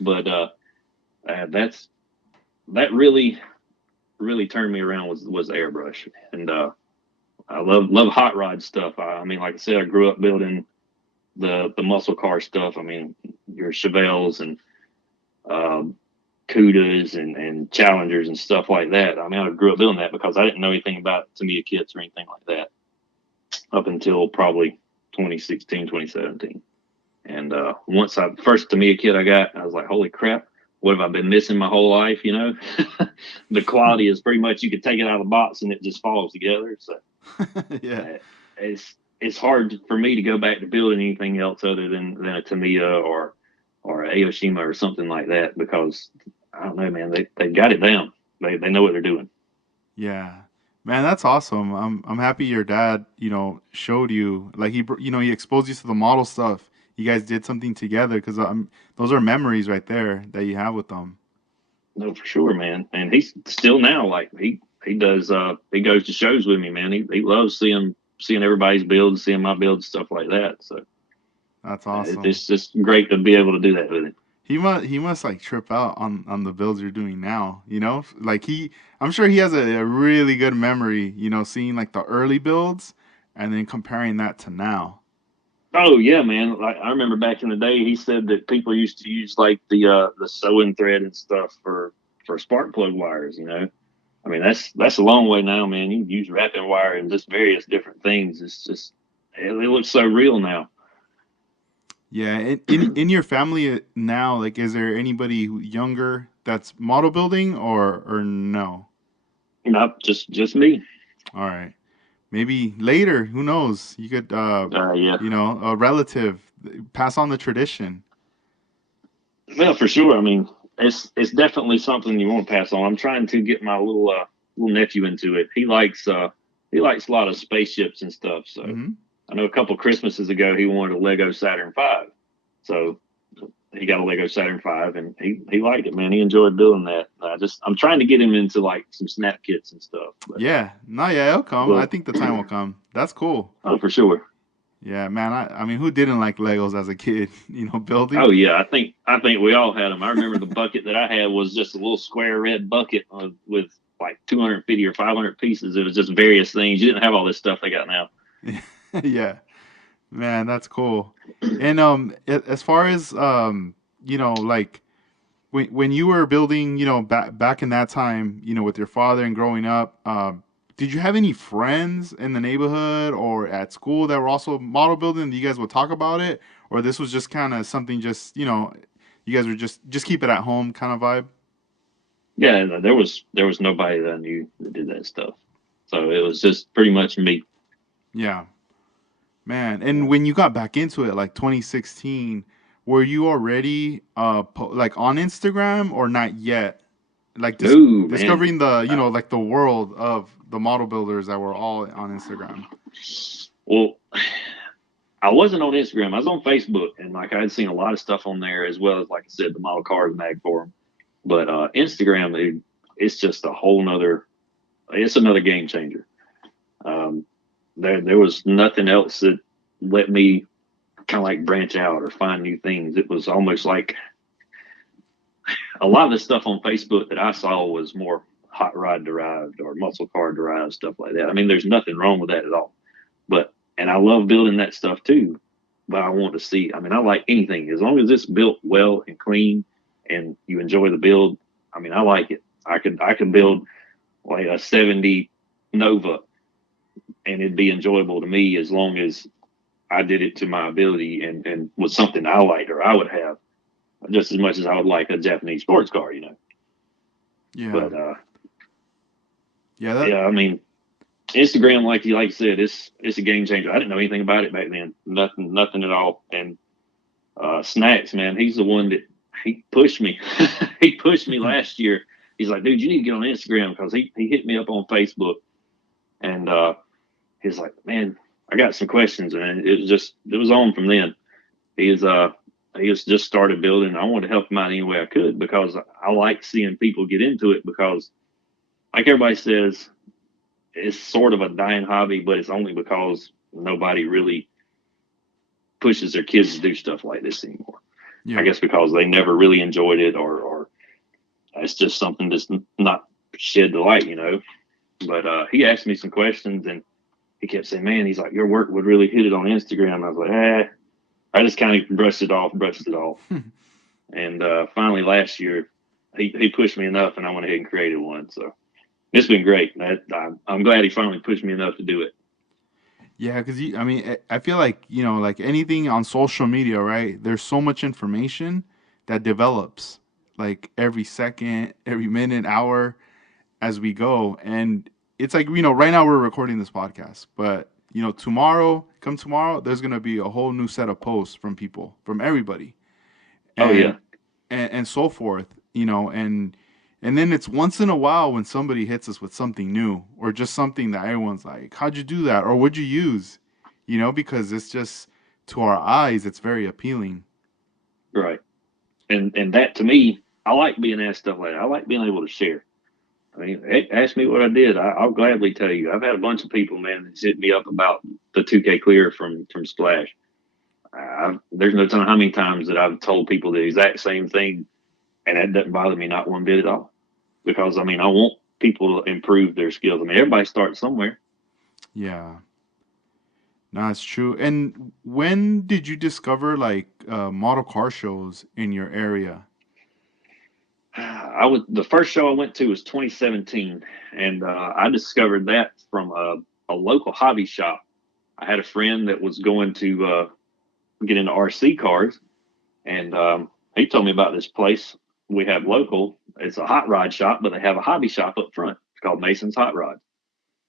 but that's that really turned me around, was airbrush. And I love hot rod stuff. I mean, like I said, I grew up building the muscle car stuff. I mean, your Chevelles and um, Cudas and Challengers and stuff like that. I mean, I grew up building that because I didn't know anything about Tamiya kits or anything like that up until probably 2016, 2017. And once I first Tamiya kit I got, I was like, holy crap, what have I been missing my whole life? The quality is pretty much, you could take it out of the box and it just falls together. So Yeah. uh, it's hard for me to go back to building anything else other than a Tamiya or a Aoshima or something like that, because I don't know, man, they got it down. They know what they're doing. Yeah. Man, that's awesome. I'm happy your dad, showed you, like, he exposed you to the model stuff. You guys did something together, because those are memories right there that you have with them. No, for sure, man. And he's still now, like, he does. He goes to shows with me, man. He loves seeing everybody's builds, seeing my builds, stuff like that. So That's awesome. it's just great to be able to do that with him. He must like trip out on the builds you're doing now, you know? Like I'm sure he has a really good memory, seeing like the early builds and then comparing that to now. Oh yeah, man. Like I remember back in the day, he said that people used to use like the sewing thread and stuff for spark plug wires. I mean that's a long way now, man. You can use wrapping wire and just various different things. It's just it looks so real now. Yeah, in your family now, like is there anybody younger that's model building or no? Not just me. All right. Maybe later, who knows? You could Yeah. a relative pass on the tradition. Well, for sure. I mean, it's definitely something you want to pass on. I'm trying to get my little nephew into it. He likes a lot of spaceships and stuff. So Hmm. I know a couple Christmases ago he wanted a Lego Saturn V. So he got a Lego Saturn V and he liked it, man. He enjoyed doing that. I'm trying to get him into like some snap kits and stuff. But Yeah, no, yeah, it'll come. I well, think the time will come. That's cool. oh, for sure. Yeah, man. I mean, who didn't like Legos as a kid? Building. Oh yeah, I think we all had them. I remember the bucket that I had was just a little square red bucket with like 250 or 500 pieces. It was just various things. You didn't have all this stuff they got now. Yeah, man, that's cool. And as far as like when you were building, back in that time, with your father and growing up, did you have any friends in the neighborhood or at school that were also model building? You guys would talk about it, or this was just kind of something, just you guys were just keep it at home kind of vibe? Yeah, no, there was nobody that I knew that did that stuff. So it was just pretty much me. Yeah, man. And Yeah. when you got back into it, like 2016, were you already like on Instagram or not yet? Like No, man. discovering the Uh, like the world of the model builders that were all on Instagram. well, I wasn't on Instagram. I was on Facebook, and like I had seen a lot of stuff on there as well as like I said, the model cars mag forum. But Instagram, it's just a whole nother. It's another game changer. Um, there was nothing else that let me kind of like branch out or find new things. It was almost like a lot of the stuff on Facebook that I saw was more hot rod derived or muscle car derived stuff like that. I mean, there's nothing wrong with that at all. But and I love building that stuff too. But I want to see. I mean, I like anything as long as it's built well and clean, and you enjoy the build. I mean, I like it. I could build like a 70 Nova, and it'd be enjoyable to me as long as I did it to my ability and was something I liked or I would have just as much as I would like a Japanese sports car. Yeah. But Yeah, that yeah, I mean, Instagram, like you said, it's a game changer. I didn't know anything about it back then, nothing at all. And Snacks, man, he's the one that he pushed me. He pushed me last year. He's like, dude, you need to get on Instagram because he hit me up on Facebook and he's like, man, I got some questions, and it was on from then. He's he was just started building. I wanted to help him out any way I could because I like seeing people get into it because, like everybody says, it's sort of a dying hobby, but it's only because nobody really pushes their kids to do stuff like this anymore. I yeah. guess because they never really enjoyed it, or it's just something that's not shed the light. But he asked me some questions, and he kept saying, "Man, he's like, your work would really hit it on Instagram." I was like, I just kind of brushed it off. And finally, last year, he pushed me enough, and I went ahead and created one. So it's been great. I'm glad he finally pushed me enough to do it. Yeah, because I mean, I feel like like anything on social media, right? There's so much information that develops, like every second, every minute, hour as we go, and it's like right now we're recording this podcast, but come tomorrow, there's gonna be a whole new set of posts from people, from everybody, Oh and yeah, and so forth, and then it's once in a while when somebody hits us with something new or just something that everyone's like, how'd you do that? Or what'd you use? Because it's just, to our eyes, it's very appealing. right. And that to me, I like being asked stuff like that. I like being able to share. I mean, ask me what I did. I'll gladly tell you. I've had a bunch of people, man, that's hit me up about the 2K clear from Splash. There's no telling how many times that I've told people the exact same thing, and that doesn't bother me not one bit at all. Because I mean, I want people to improve their skills. I mean, everybody starts somewhere. Yeah. No, it's true. And when did you discover like model car shows in your area? I was the first show I went to was 2017, and I discovered that from a local hobby shop. I had a friend that was going to get into RC cars, and he told me about this place we have local. It's a hot rod shop, but they have a hobby shop up front. It's called Mason's Hot Rod.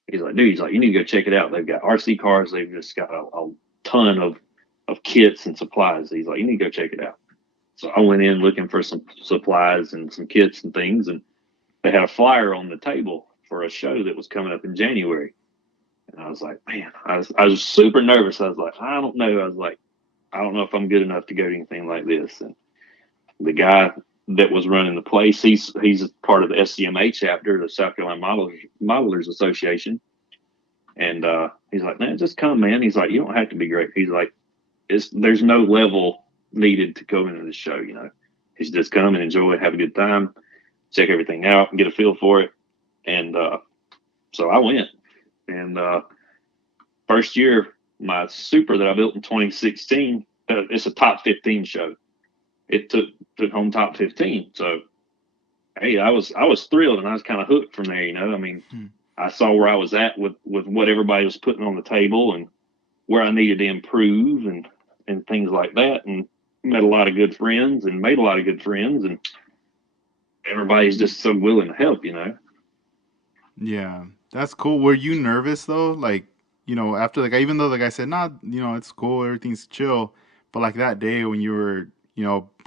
He's like, dude, he's like, you need to go check it out. They've got RC cars. They've just got a ton of kits and supplies. He's like, you need to go check it out. So I went in looking for some supplies and some kits and things, and they had a flyer on the table for a show that was coming up in January. And I was like, man, I was super nervous. I was like, I don't know. I was like, I don't know if I'm good enough to go to anything like this. And the guy that was running the place, he's part of the SCMA chapter, the South Carolina Modelers Association. And he's like, man, just come, man. He's like, you don't have to be great. He's like, there's no level needed to go into the show, you know. He's just come and enjoy it, have a good time, check everything out, and get a feel for it. And so I went. And first year, my Super that I built in 2016, it's a top 15 show. It took home top 15. So hey, I was thrilled, and I was kind of hooked from there. You know, I mean, Hmm. I saw where I was at with what everybody was putting on the table, and where I needed to improve, and things like that, and met a lot of good friends, and made a lot of good friends, and everybody's just so willing to help. You know. Yeah, that's cool. Were you nervous though? Like, after the guy, even though the guy said, "Nah, it's cool, everything's chill," but like that day when you were,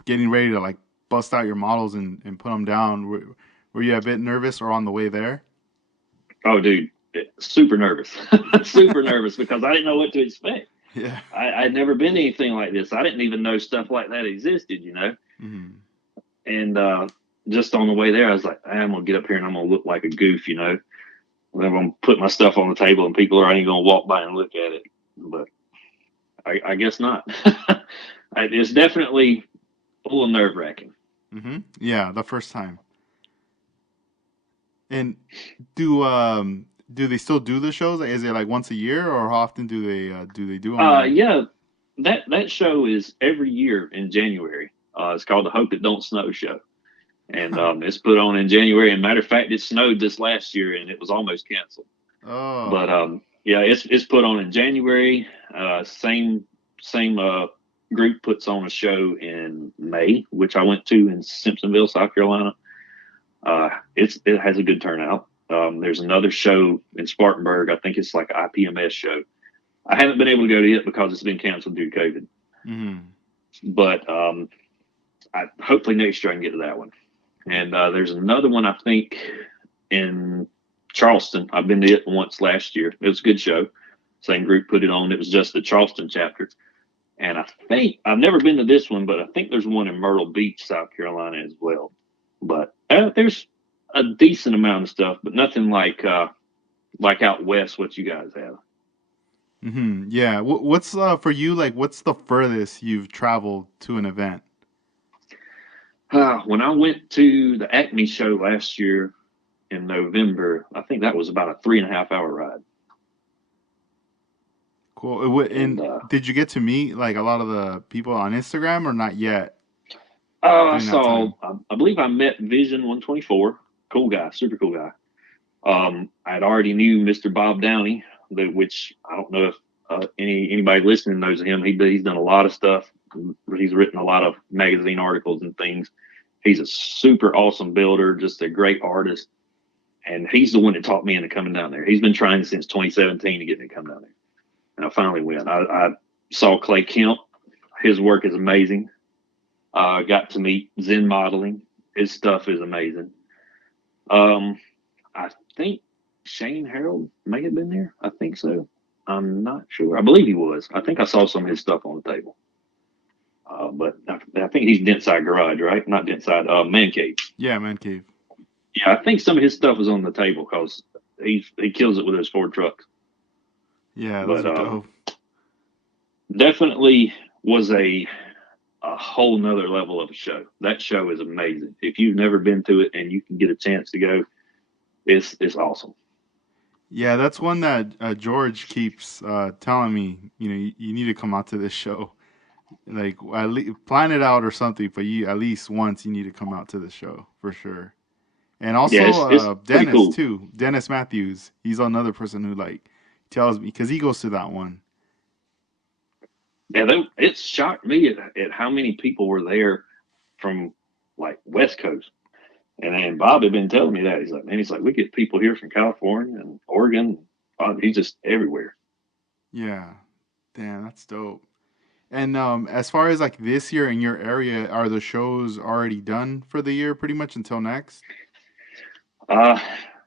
getting ready to like bust out your models and put them down, were you a bit nervous or on the way there? Oh, dude, super nervous, super nervous because I didn't know what to expect. Yeah. I'd never been to anything like this. I didn't even know stuff like that existed, you know. Hmm. And just on the way there, I was like, I'm gonna get up here and I'm gonna look like a goof, you know. I'm gonna put my stuff on the table and people are only gonna walk by and look at it. But I guess not. It's definitely a little nerve wracking. Hmm. Yeah, the first time. And do they still do the shows? Like, is it like once a year, or how often do they do them there? Yeah, that show is every year in January. It's called the Hope It Don't Snow Show, and it's put on in January. And matter of fact, it snowed this last year, and it was almost canceled. Oh. But yeah, it's put on in January. Same group puts on a show in May, which I went to in Simpsonville, South Carolina. It has a good turnout. There's another show in Spartanburg. I think it's like an IPMS show. I haven't been able to go to it because it's been canceled due to COVID. Hmm. But hopefully next year I can get to that one. And there's another one I think in Charleston. I've been to it once last year. It was a good show. Same group put it on. It was just the Charleston chapter. And I think I've never been to this one, but I think there's one in Myrtle Beach, South Carolina as well. But there's a decent amount of stuff, but nothing like out west what you guys have. Hmm. Yeah. What's for you, like what's the furthest you've traveled to an event? When I went to the Acme show last year in November, I think that was about a 3.5 hour ride. Cool. And And did you get to meet like a lot of the people on Instagram or not yet I during that saw, time? I believe I met Vision 124. Cool guy, super cool guy. I'd already knew Mr. Bob Downey, which I don't know if anybody listening knows him. He's done a lot of stuff. He's written a lot of magazine articles and things. He's a super awesome builder, just a great artist. And he's the one that taught me into coming down there. He's been trying since 2017 to get me to come down there. And I finally went. I saw Clay Kemp. His work is amazing. Got to meet Zen Modeling. His stuff is amazing. Um, I think Shane Harold may have been there. I think so. I'm not sure. I believe he was. I think I saw some of his stuff on the table. But I think he's Dentside Garage, right? Not Dentside, Man Cave. Yeah, man cave. Yeah, I think some of his stuff was on the table because he kills it with those Ford trucks. Yeah, those But are dope. definitely was a whole nother level of a show. That show is amazing. If you've never been to it and you can get a chance to go, it's awesome. Yeah, that's one that George keeps telling me. You need to come out to this show. Like, plan it out or something. But you at least once you need to come out to the show for sure. And Yeah, also it's pretty Dennis cool. too. Dennis Matthews. He's another person who like tells me because he goes to that one. Yeah, it shocked me at how many people were there from like West Coast. And then Bob had been telling me that. He's like, man, he's like, we get people here from California and Oregon. He's just everywhere. Yeah, damn, that's dope. And as far as like this year in your area, are the shows already done for the year pretty much until next? Uh,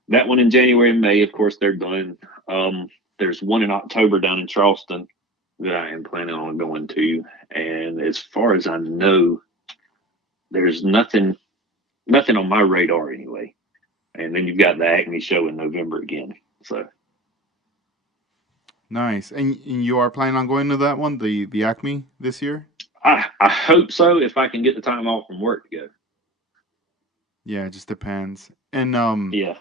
that one in January and May, of course, they're done. Um, there's one in October down in Charleston that I am planning on going to. And as far as I know, there's nothing on my radar anyway. And then you've got the Acme show in November again. So Nice. And you are planning on going to that one, the Acme this year? I hope so if I can get the time off from work to go. Yeah, it just depends. And Yeah.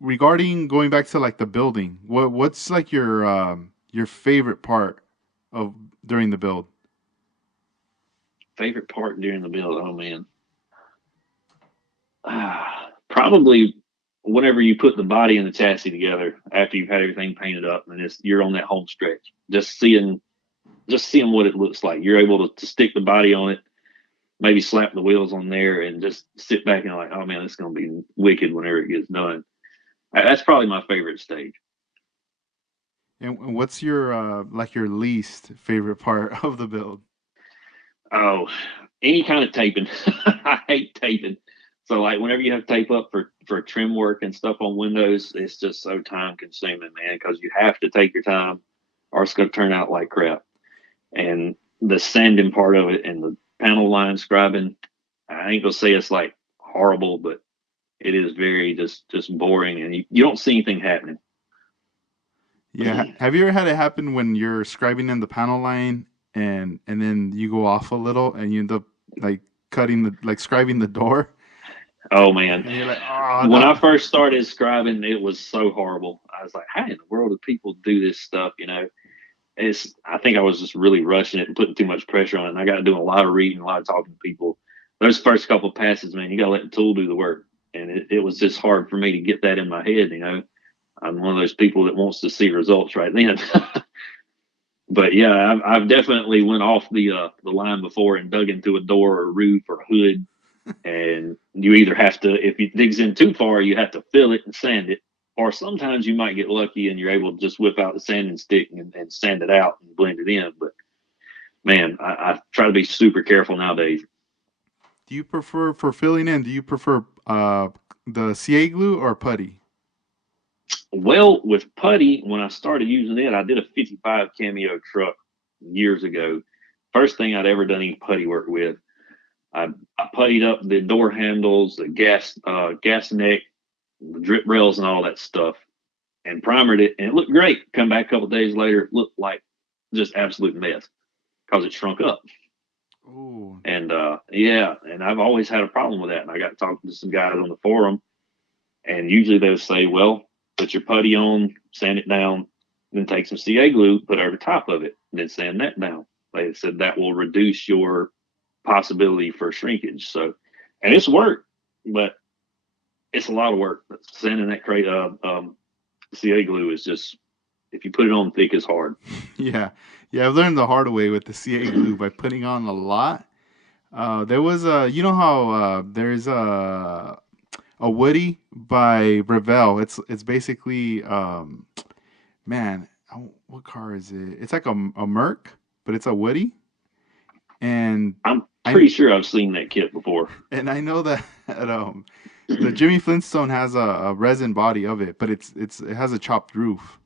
regarding going back to like the building, what's like your favorite part of during the build? Favorite part during the build? Oh man. Probably whenever you put the body and the chassis together after you've had everything painted up and you're on that home stretch. Just seeing what it looks like. You're able to stick the body on it, maybe slap the wheels on there and just sit back and like, oh man, it's gonna be wicked whenever it gets done. That's probably my favorite stage. And what's your like your least favorite part of the build? Oh, any kind of taping. I hate taping. So like whenever you have tape up for trim work and stuff on windows, it's just so time consuming, man, because you have to take your time or it's going to turn out like crap. And the sanding part of it and the panel line scribing, I ain't gonna say it's like horrible, but it is very just boring and you don't see anything happening. Yeah, have you ever had it happen when you're scribing in the panel line and then you go off a little and you end up like cutting the like scribing the door Oh man. and you're like, oh When I no. first started scribing, it was so horrible. I was like, how in the world do people do this stuff? I think I was just really rushing it and putting too much pressure on it. And I got to do a lot of reading, a lot of talking to people. Those first couple of passes, man, you got to let the tool do the work. And it was just hard for me to get that in my head. I'm one of those people that wants to see results right then. But yeah, I've definitely went off the line before and dug into a door or a roof or a hood. And you either have to, if it digs in too far, you have to fill it and sand it. Or sometimes you might get lucky and you're able to just whip out the sanding stick and sand it out and blend it in. But man, I try to be super careful nowadays. Do you prefer for filling in, do you prefer the CA glue or putty? Well, with putty, when I started using it, I did a 55 Cameo truck years ago. First thing I'd ever done any putty work with. I puttied up the door handles, the gas neck, the drip rails, and all that stuff, and primered it, and it looked great. Come back a couple days later, it looked like just absolute mess because it shrunk up. Oh, And yeah, and I've always had a problem with that. And I got talking to some guys on the forum, and usually they'll say, "Well, put your putty on, sand it down, then take some CA glue, put over top of it, and then sand that down." They said that will reduce your possibility for shrinkage. So, and it's work, but it's a lot of work. Sanding that crate CA glue is just if you put it on thick, it's hard. yeah. Yeah, I've learned the hard way with the CA glue by putting on a lot. There was you know how there's a Woody by Breville. It's basically man, what car is it? It's like a Merc, but it's a Woody, and I'm I pretty sure I've seen that kit before. I know that the Jimmy Flintstone has a resin body of it, but it has a chopped roof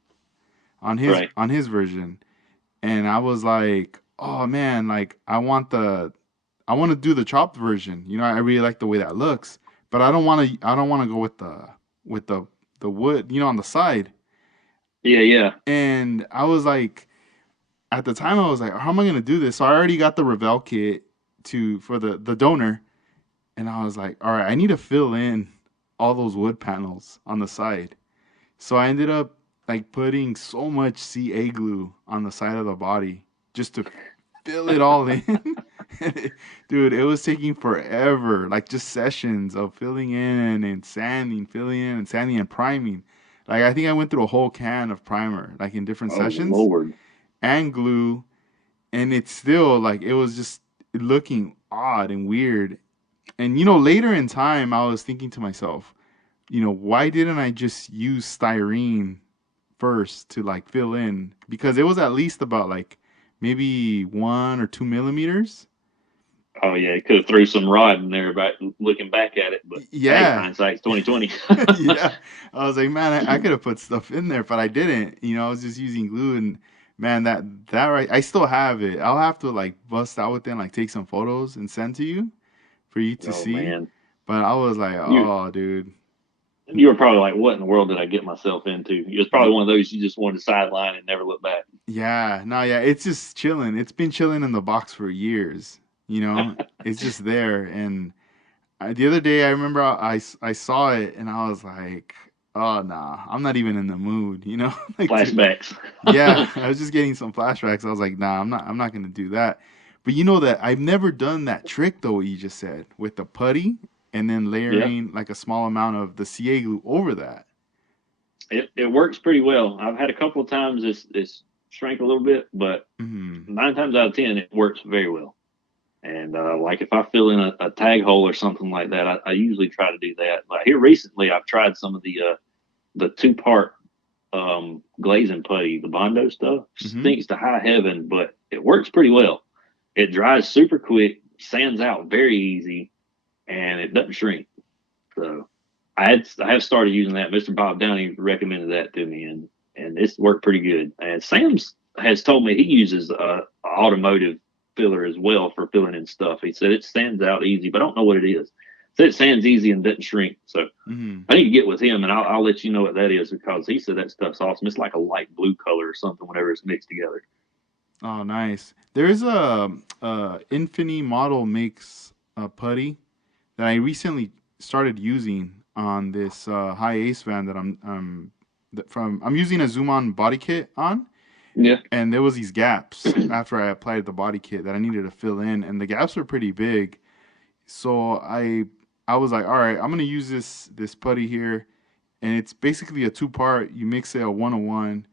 Right. on his version, and I was like, oh man, like I want to do the chopped version. I really like the way that looks, but I don't want to go with the wood, on the side. Yeah, yeah. And I was like, at the time, I was like, how am I gonna do this? So I already got the Revell kit for the donor, and I was like, all right, I need to fill in all those wood panels on the side. So I ended up like putting so much CA glue on the side of the body just to fill it all in. Dude, it was taking forever. Like just sessions of filling in and sanding, filling in and sanding and priming. Like I think I went through a whole can of primer, like in different Oh sessions, Lord. and glue, and it's still like it was just looking odd and weird. And later in time, I was thinking to myself, why didn't I just use styrene first to like fill in? Because it was at least about like maybe 1 or 2 millimeters. Oh yeah, he could have threw some rod in there about looking back at it, but hey, Yeah. hindsight's 2020. Yeah. I was like, man, I could have put stuff in there, but I didn't. I was just using glue, and man, that right, I still have it. I'll have to like bust out with it and like take some photos and send to you for you to Oh see. man, But I was like, you oh, dude. you were probably like, "What in the world did I get myself into?" It was probably Y- one of those you just wanted to sideline and never look back. Yeah, no, yeah, it's just chilling. It's been chilling in the box for years. It's just there. And the other day, I remember I saw it and I was like, oh, nah, I'm not even in the mood, like to, Flashbacks. yeah, I was just getting some flashbacks. I was like, nah, I'm not gonna do that. But you know that I've never done that trick though, what you just said, with the putty and then Yeah, layering like a small amount of the CA glue over that. it works pretty well. I've had a couple of times it's shrank a little bit, but Hmm. 9 times out of 10 it works very well. And like if I fill in a tag hole or something like that, I usually try to do that. Like here recently, I've tried some of the 2 part glazing putty, the Bondo stuff. Hmm. Stinks to high heaven, but it works pretty well. It dries super quick, sands out very easy, and it doesn't shrink. So I have started using that. Mr. Bob Downey recommended that to me, and it's worked pretty good. And Sam's has told me he uses a automotive filler as well for filling in stuff. He said it sands out easy, but I don't know what it is. Said it sands easy and doesn't shrink. So Hmm. I need to get with him, and I'll let you know what that is because he said that stuff's awesome. It's like a light blue color or something whenever it's mixed together. Oh, nice. There's a Infinity model makes a putty that I recently started using on this high ace van that I'm using a zoom on body kit on, Yeah. and there was these gaps after I applied the body kit that I needed to fill in, and the gaps were pretty big. So I was like, all right, I'm gonna use this putty here, and it's basically a two part. You mix it a 101.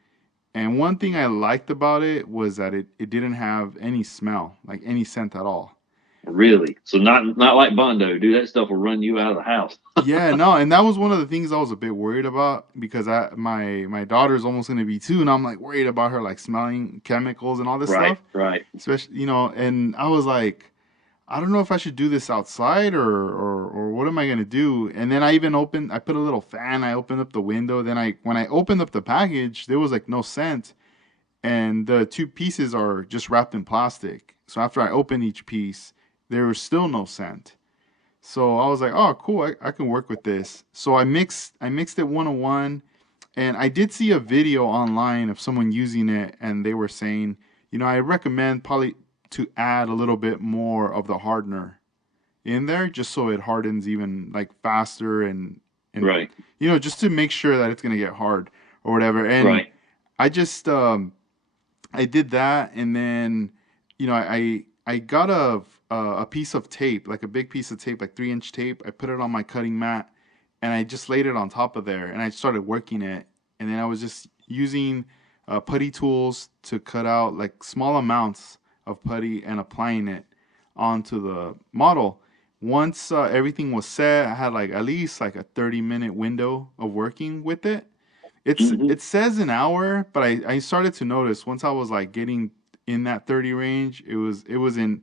And one thing I liked about it was that it didn't have any smell, like any scent at all. Really? So not like Bondo, dude. That stuff will run you out of the house. Yeah, no, and that was one of the things I was a bit worried about because my daughter's almost gonna be 2, and I'm like worried about her like smelling chemicals and all this Right, stuff. right. Especially, and I was like, I don't know if I should do this outside or what am I gonna do? And then I put a little fan, I opened up the window. Then when I opened up the package, there was like no scent, and the two pieces are just wrapped in plastic. So after I opened each piece, there was still no scent. So I was like, oh, cool, I can work with this. So I mixed it 101, and I did see a video online of someone using it, and they were saying, I recommend probably to add a little bit more of the hardener in there just so it hardens even like faster and Right, just to make sure that it's gonna get hard or whatever. And right. I just I did that, and then I got a piece of tape, like a big piece of tape, like 3-inch tape. I put it on my cutting mat, and I just laid it on top of there, and I started working it, and then I was just using putty tools to cut out like small amounts of putty and applying it onto the model. Once everything was set, I had like at least like a 30-minute window of working with it. Hmm. It says an hour, but I started to notice once I was like getting in that 30 range, it was in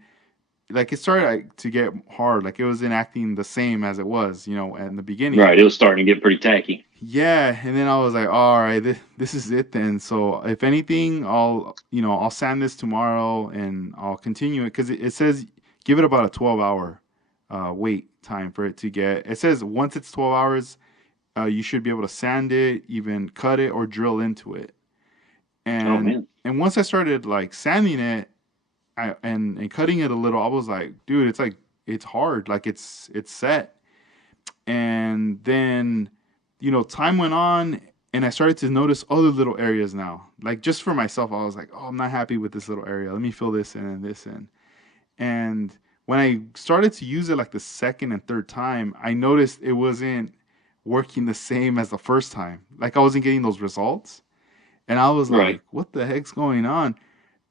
like it started like, to get hard. Like it wasn't acting the same as it was, in the beginning. Right. It was starting to get pretty tacky. Yeah, and then I was like, all right, this is it then. So if anything, I'll sand this tomorrow and I'll continue it because it says give it about a 12-hour wait time for it to get. It says once it's 12 hours, you should be able to sand it, even cut it, or drill into it. Oh And man. and once I started like sanding it, and cutting it a little, I was like, dude, it's like it's hard, like it's set. And then, time went on, and I started to notice other little areas now. Like just for myself, I was like, oh, I'm not happy with this little area. Let me fill this in and this in. And when I started to use it like the second and third time, I noticed it wasn't working the same as the first time. Like I wasn't getting those results. And I was Right. like, what the heck's going on?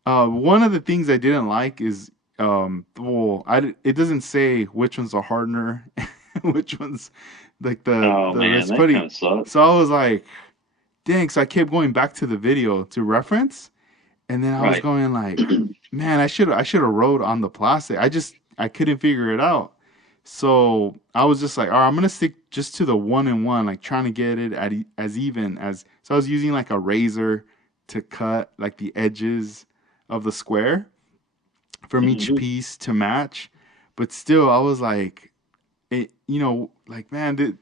One of the things I didn't like is, well, it doesn't say which one's a hardener, which one's like Oh the man, rest that kind putty. of sucks. So I was like, dang. So I kept going back to the video to reference, and then I was Right. going like, man, I should have wrote on the plastic. I couldn't figure it out. So I was just like, all right, I'm gonna stick just to the one and one, like trying to get it at as even as. So I was using like a razor to cut like the edges of the square from each Hmm. piece to match. But still, I was like, like man,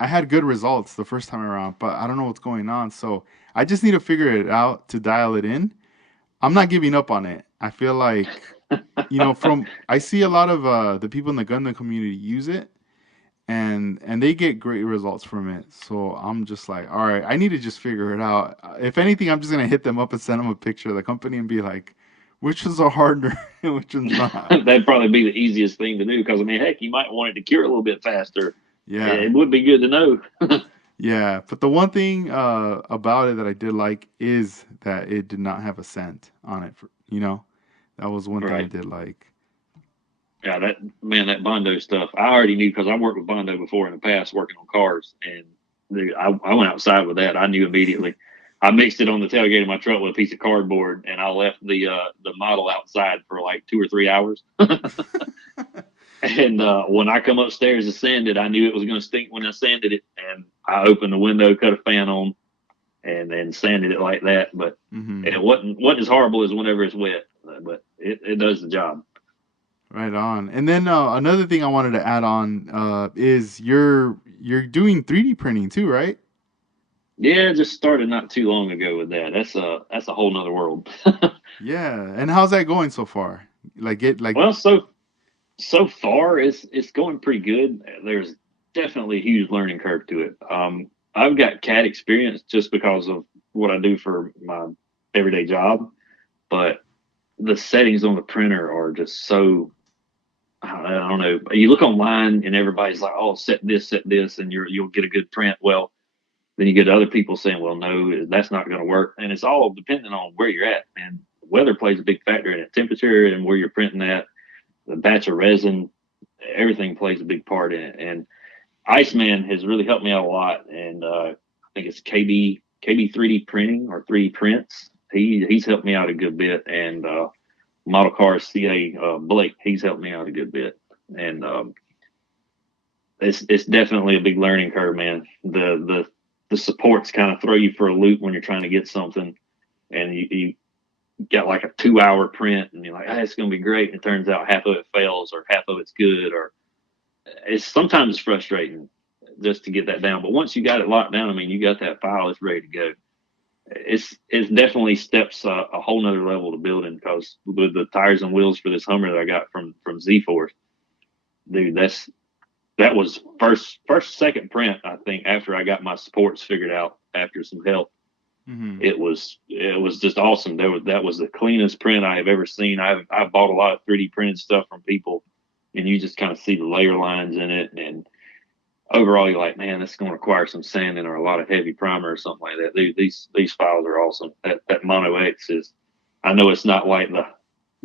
I had good results the first time around, but I don't know what's going on. So I just need to figure it out to dial it in. I'm not giving up on it. I feel like, from I see a lot of the people in the Gundam community use it, and they get great results from it. So I'm just like, all right, I need to just figure it out. If anything, I'm just gonna hit them up and send them a picture of the company and be like, which one's a hardener and which one's not. That'd probably be the easiest thing to do because I mean, heck, you might want it to cure a little bit faster. Yeah, It would be good to know. yeah. But the one thing about it that I did like is that it did not have a scent on it. That was one thing I Right. did like. Yeah, that man, that Bondo stuff, I already knew because I worked with Bondo before in the past, working on cars, and dude, I went outside with that. I knew immediately. I mixed it on the tailgate of my truck with a piece of cardboard, and I left the model outside for like 2 or 3 hours. And when I come upstairs to sand it, I knew it was going to stink when I sanded it, and I opened the window, cut a fan on, and then sanded it like that. But Hmm. it wasn't as horrible as whenever it's wet, but it does the job. Right on. And then another thing I wanted to add on is you're doing 3D printing too, right? Yeah, just started not too long ago with that. That's a whole nother world. Yeah. And how's that going so far? Like it like Well, so far it's going pretty good. There's definitely a huge learning curve to it. I've got CAD experience just because of what I do for my everyday job, but the settings on the printer are just so I don't know. You look online and everybody's like, "Oh, set this, and you'll get a good print." Well, then you get other people saying, "Well, no, that's not going to work," and it's all depending on where you're at. And weather plays a big factor in it. Temperature and where you're printing at, the batch of resin, everything plays a big part in it. And Iceman has really helped me out a lot. And I think it's KB 3D printing or 3D prints. He's helped me out a good bit. And Model Car CA Blake, he's helped me out a good bit. And it's definitely a big learning curve, man. The supports kind of throw you for a loop when you're trying to get something, and you got like a 2 hour print, and you're like, "Hey, it's going to be great." And it turns out half of it fails, or half of it's good, or it's sometimes frustrating just to get that down. But once you got it locked down, I mean, you got that file, it's ready to go. It's definitely steps a whole nother level to building because with the tires and wheels for this Hummer that I got from Z Force, dude, that was first second print. I think after I got my supports figured out after some help, hmm it was just awesome. That was the cleanest print I have ever seen. I've bought a lot of 3D printed stuff from people, and you just kind of see the layer lines in it, and overall you're like, man, this is going to require some sanding or a lot of heavy primer or something like that. These files are awesome. That Mono X is, I know it's not like the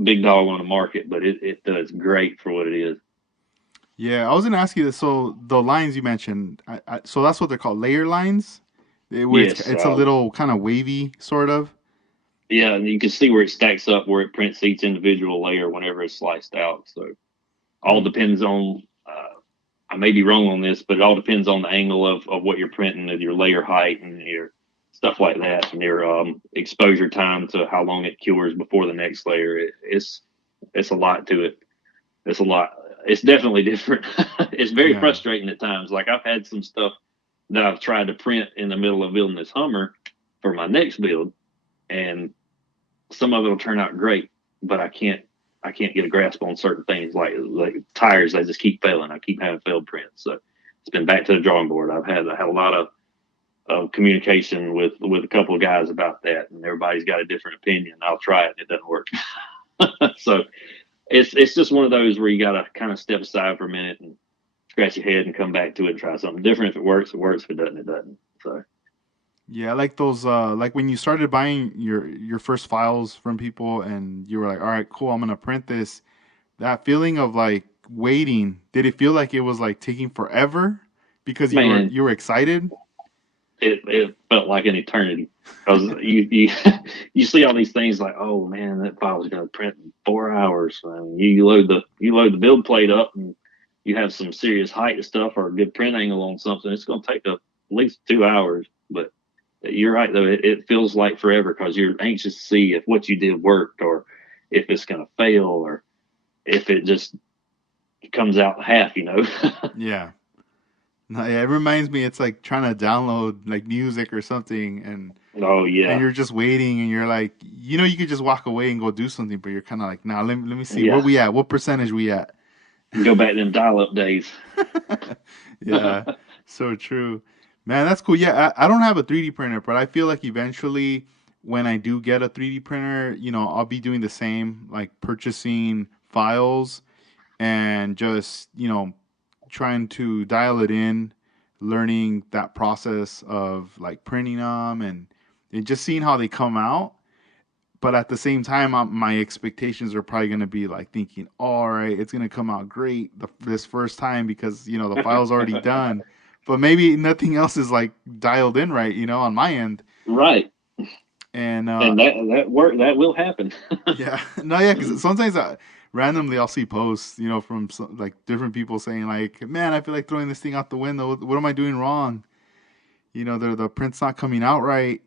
big dog on the market, but it does great for what it is. Yeah, I was gonna ask you this. So the lines you mentioned, so that's what they're called, layer lines, where Yes, it's a little kind of wavy, sort of. yeah, and you can see where it stacks up, where it prints each individual layer whenever it's sliced out. So all Mm. depends on. I may be wrong on this, but it all depends on the angle of what you're printing, and your layer height, and your stuff like that, and your exposure time to how long it cures before the next layer. It's a lot to it. It's a lot. it's definitely different. It's very Yeah. frustrating at times. Like I've had some stuff that I've tried to print in the middle of building this Hummer for my next build, and some of it will turn out great, but I can't get a grasp on certain things like tires. They just keep failing. I keep having failed prints, so it's been back to the drawing board. I had a lot of communication with a couple of guys about that, and everybody's got a different opinion. I'll try it, it doesn't work. So it's just one of those where you got to kind of step aside for a minute and scratch your head and come back to it and try something different. If it works, it works. If it doesn't, it doesn't. So Yeah, like those like when you started buying your first files from people and you were like, "All right, cool, I'm going to print this." That feeling of like waiting, did it feel like it was like taking forever because man, you were excited? it felt like an eternity because you you see all these things like, oh man, that file is going to print in 4 hours. I mean, you load the build plate up and you have some serious height and stuff or a good print angle on something. It's going to take at least 2 hours. But you're right though, it feels like forever because you're anxious to see if what you did worked or if it's going to fail or if it just comes out half. Yeah. No, yeah, it reminds me it's like trying to download like music or something Oh and yeah, you're just waiting and you're like, you could just walk away and go do something, but you're kind of like, "Nah, let me see. Where yeah. we at? What percentage we at?" Go back to them dial-up days. Yeah, so true. Man, that's cool. Yeah, I don't have a 3D printer, but I feel like eventually when I do get a 3D printer, I'll be doing the same, like purchasing files and just, trying to dial it in, learning that process of like printing them and just seeing how they come out. But at the same time, my expectations are probably going to be like thinking, all right, it's going to come out great this first time because, the file's already done. But maybe nothing else is like dialed in right, on my end. Right. And And that will happen. yeah, no, yeah, because sometimes randomly I'll see posts, from like different people saying like, man, I feel like throwing this thing out the window. What am I doing wrong? The print's not coming out right.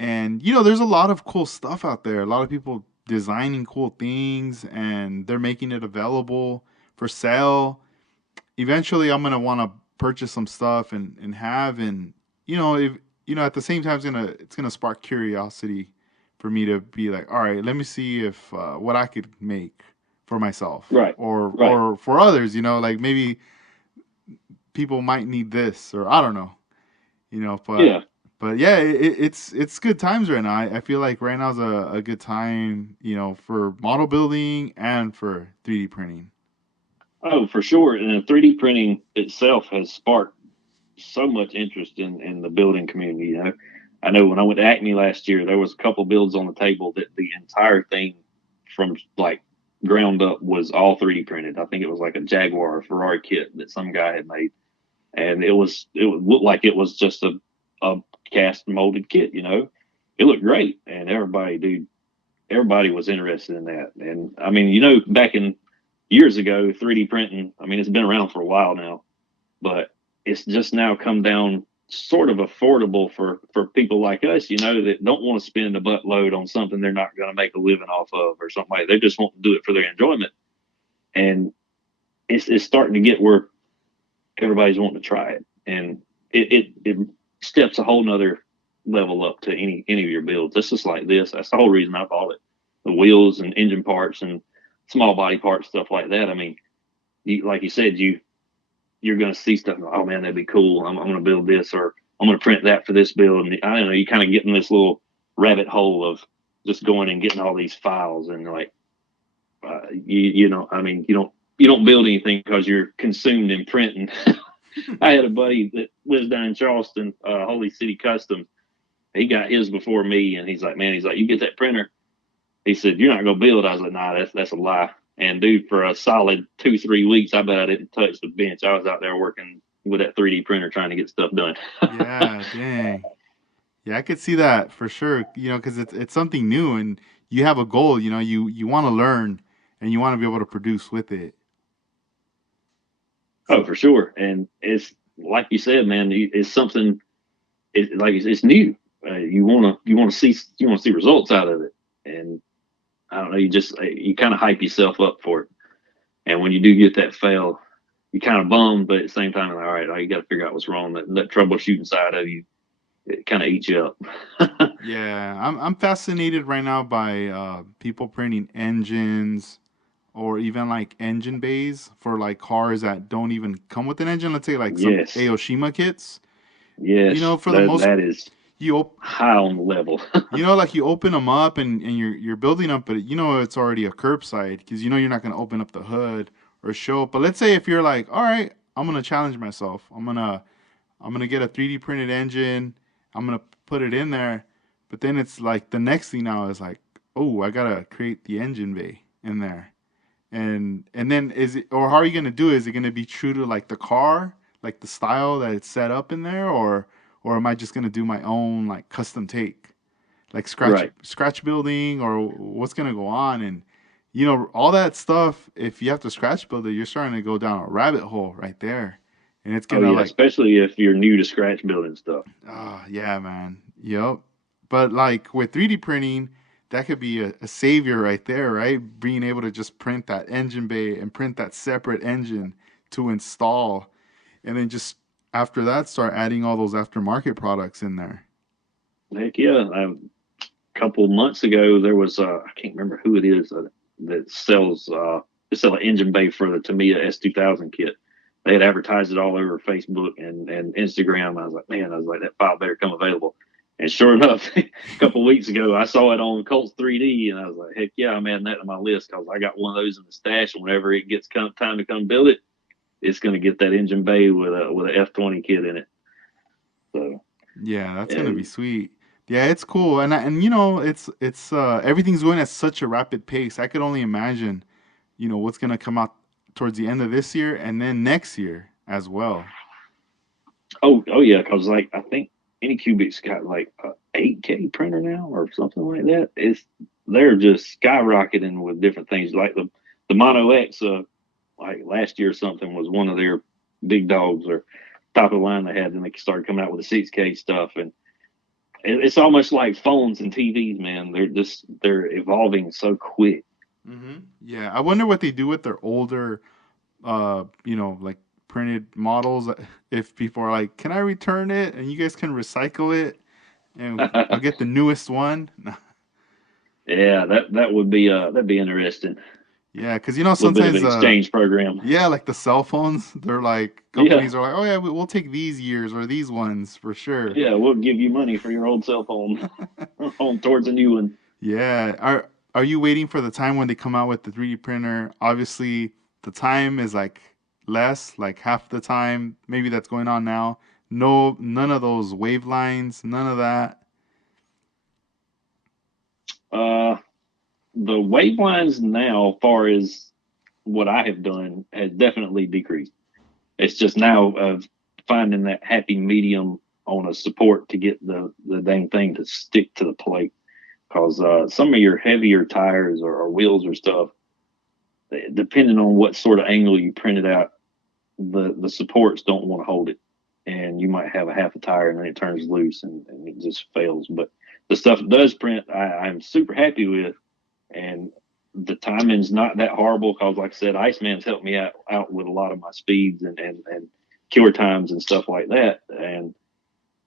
And there's a lot of cool stuff out there. A lot of people designing cool things and they're making it available for sale. Eventually I'm gonna want to purchase some stuff and have and if at the same time it's gonna spark curiosity for me to be like, all right, let me see if what I could make for myself Right. Right. or for others, like maybe people might need this or I don't know, but Yeah. yeah, it's good times right now. I feel like right now is a good time, for model building and for 3D printing. Oh, for sure. And 3D printing itself has sparked so much interest in the building community. I know when I went to Acme last year, there was a couple builds on the table that the entire thing from like ground up was all 3D printed. I think it was like a Jaguar or Ferrari kit that some guy had made, and it would look like it was just a cast molded kit. It looked great, and everybody was interested in that. And I mean, back in years ago, 3D printing, I mean, it's been around for a while now, but it's just now come down sort of affordable for people like us, that don't want to spend a buttload on something they're not going to make a living off of or something like that. They just want to do it for their enjoyment. And it's starting to get where everybody's wanting to try it. And it steps a whole nother level up to any of your builds. It's just like this. That's the whole reason I bought it. The wheels and engine parts and small body parts, stuff like that. I mean, like you said, you're going to see stuff. Oh man, that'd be cool. I'm going to build this, or I'm going to print that for this build. And I don't know, you kind of get in this little rabbit hole of just going and getting all these files and like, I mean, you don't build anything because you're consumed in printing. I had a buddy that lives down in Charleston, Holy City Customs. He got his before me, and he's like, man, you get that printer. He said, you're not going to build. I was like, nah, that's a lie. And dude, for a solid 2-3 weeks, I bet I didn't touch the bench. I was out there working with that 3D printer trying to get stuff done. Yeah, dang. Yeah, I could see that for sure. Because it's something new and you have a goal. You want to learn and you want to be able to produce with it. Oh, So for sure. And it's like you said, man, it's something. It's new. You want to see results out of it, and I don't know. You kind of hype yourself up for it. And when you do get that fail, you kind of bummed, but at the same time, like, all right, you got to figure out what's wrong. That troubleshooting side of you, it kind of eats you up. Yeah, I'm fascinated right now by people printing engines or even like engine bays for like cars that don't even come with an engine. Let's say like some Yes, Aoshima kits. You yes, know, for the most that is you op- high on the level. like you open them up and you're building up, but it's already a curbside because you're not gonna open up the hood or show it. But let's say if you're like, all right, I'm gonna challenge myself. I'm gonna get a 3D printed engine. I'm gonna put it in there, but then it's like the next thing now is like, oh, I gotta create the engine bay in there, and then is it or how are you gonna do it? Is it gonna be true to like the car, like the style that it's set up in there, or am I just gonna do my own like custom take, like Right. scratch building, or what's gonna go on? And all that stuff. If you have to scratch build it, you're starting to go down a rabbit hole right there, and it's Oh gonna yeah, like, especially if you're new to scratch building stuff. ah, yeah, man. Yep. But like with 3D printing, that could be a savior right there, right? Being able to just print that engine bay and print that separate engine to install, and then just after that start adding all those aftermarket products in there. Heck yeah. A couple of months ago, there was I can't remember who it is that sells they sell an engine bay for the Tamiya S2000 kit. They had advertised it all over Facebook and Instagram. I was like, man, I was like, that file better come available. And sure enough, a couple of weeks ago, I saw it on Colts 3D, and I was like, heck yeah, I'm adding that to my list because I got one of those in the stash. And whenever it gets time to come build it, it's going to get that engine bay with a F20 kit in it. So Yeah, that's gonna be and sweet. Yeah, it's cool, and it's everything's going at such a rapid pace. I could only imagine, what's gonna come out towards the end of this year and then next year as well. oh yeah, because like I think Anycubic's got like a 8K printer now or something like that. They're just skyrocketing with different things. Like the Mono X, like last year or something was one of their big dogs or top of the line they had. Then they started coming out with the 6K stuff, and it's almost like phones and TVs, man. They're evolving so quick. Yeah, I wonder what they do with their older, like printed models. If people are like, "Can I return it?" and you guys can recycle it, and I'll get the newest one. Yeah, that would be that'd be interesting. A Yeah, because little bit of an sometimes exchange program. yeah, like the cell phones, they're like Yeah, companies are like, "Oh yeah, we'll take these years or these ones for sure." yeah, we'll give you money for your old cell phone on towards a new one. Yeah. Are you waiting for the time when they come out with the 3D printer? Obviously, the time is like less, like half the time. Maybe that's going on now. No, none of those wave lines, none of that. Uh, the wavelines now, far as what I have done, has definitely decreased. It's just now of finding that happy medium on a support to get the dang thing to stick to the plate. Because some of your heavier tires or wheels or stuff, depending on what sort of angle you print it out, the supports don't want to hold it, and you might have a half a tire and then it turns loose and it just fails. But the stuff it does print, I'm super happy with, and the timing's not that horrible because, like I said, Iceman's helped me out with a lot of my speeds and cure times and stuff like that. And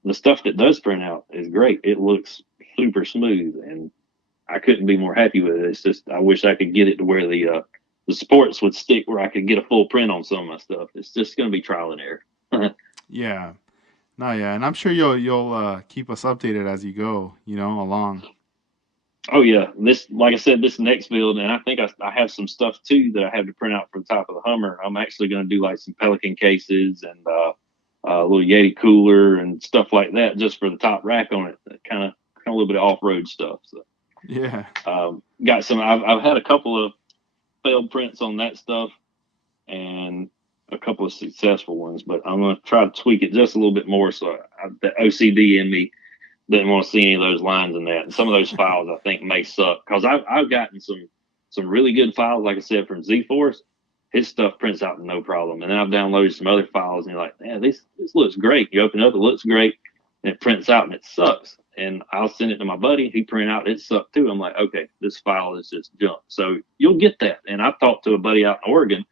the stuff that does print out is great. It looks super smooth, and I couldn't be more happy with it. It's just I wish I could get it to where the supports would stick where I could get a full print on some of my stuff. It's just going to be trial and error. Yeah. No, yeah, and I'm sure you'll keep us updated as you go, along. Oh yeah, this like I said, this next build, and I think I have some stuff too that I have to print out for the top of the Hummer. I'm actually going to do like some Pelican cases and a little Yeti cooler and stuff like that, just for the top rack on it. Kind of a little bit of off road stuff. So Yeah. got some. I've had a couple of failed prints on that stuff and a couple of successful ones, but I'm going to try to tweak it just a little bit more. So the OCD in me didn't want to see any of those lines in that. And some of those files I think may suck because I've gotten some really good files, like I said, from Z Force. His stuff prints out no problem. And then I've downloaded some other files and you're like, man, this looks great. You open it up, it looks great, and it prints out and it sucks. and I'll send it to my buddy. He print out, it sucked too. I'm like, okay, this file is just junk. So you'll get that. And I've talked to a buddy out in Oregon.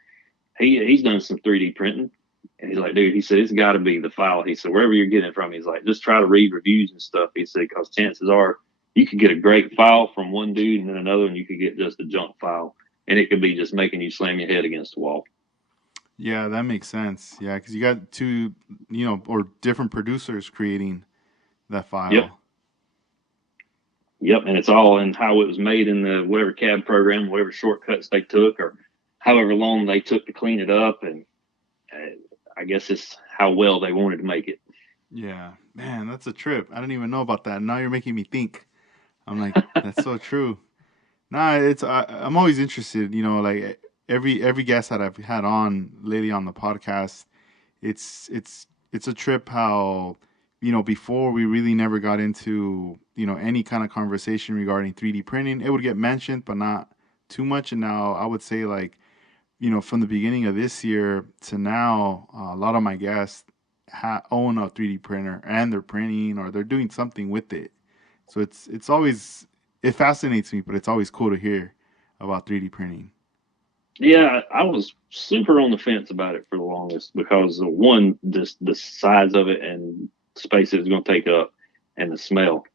He's done some 3D printing. And he's like, dude, he said, it's got to be the file. He said, wherever you're getting it from, he's like, just try to read reviews and stuff. He said, because chances are you could get a great file from one dude and then another one, you could get just a junk file. And it could be just making you slam your head against the wall. Yeah, that makes sense. Yeah, because you got two, or different producers creating that Yep. file. Yep. And it's all in how it was made in the whatever CAD program, whatever shortcuts they took, or however long they took to clean it up. And I guess it's how well they wanted to make it. Yeah, man, that's a trip. I didn't even know about that. Now you're making me think. I'm like, that's so true. Nah, I'm always interested. Like every guest that I've had on lately on the podcast, it's a trip how before we really never got into any kind of conversation regarding 3D printing. It would get mentioned, but not too much. And now I would say like from the beginning of this year to now, a lot of my guests own a 3D printer and they're printing or they're doing something with it. So it's always it fascinates me, but it's always cool to hear about 3D printing. Yeah, I was super on the fence about it for the longest because one, just the size of it and space it was going to take up, and the smell.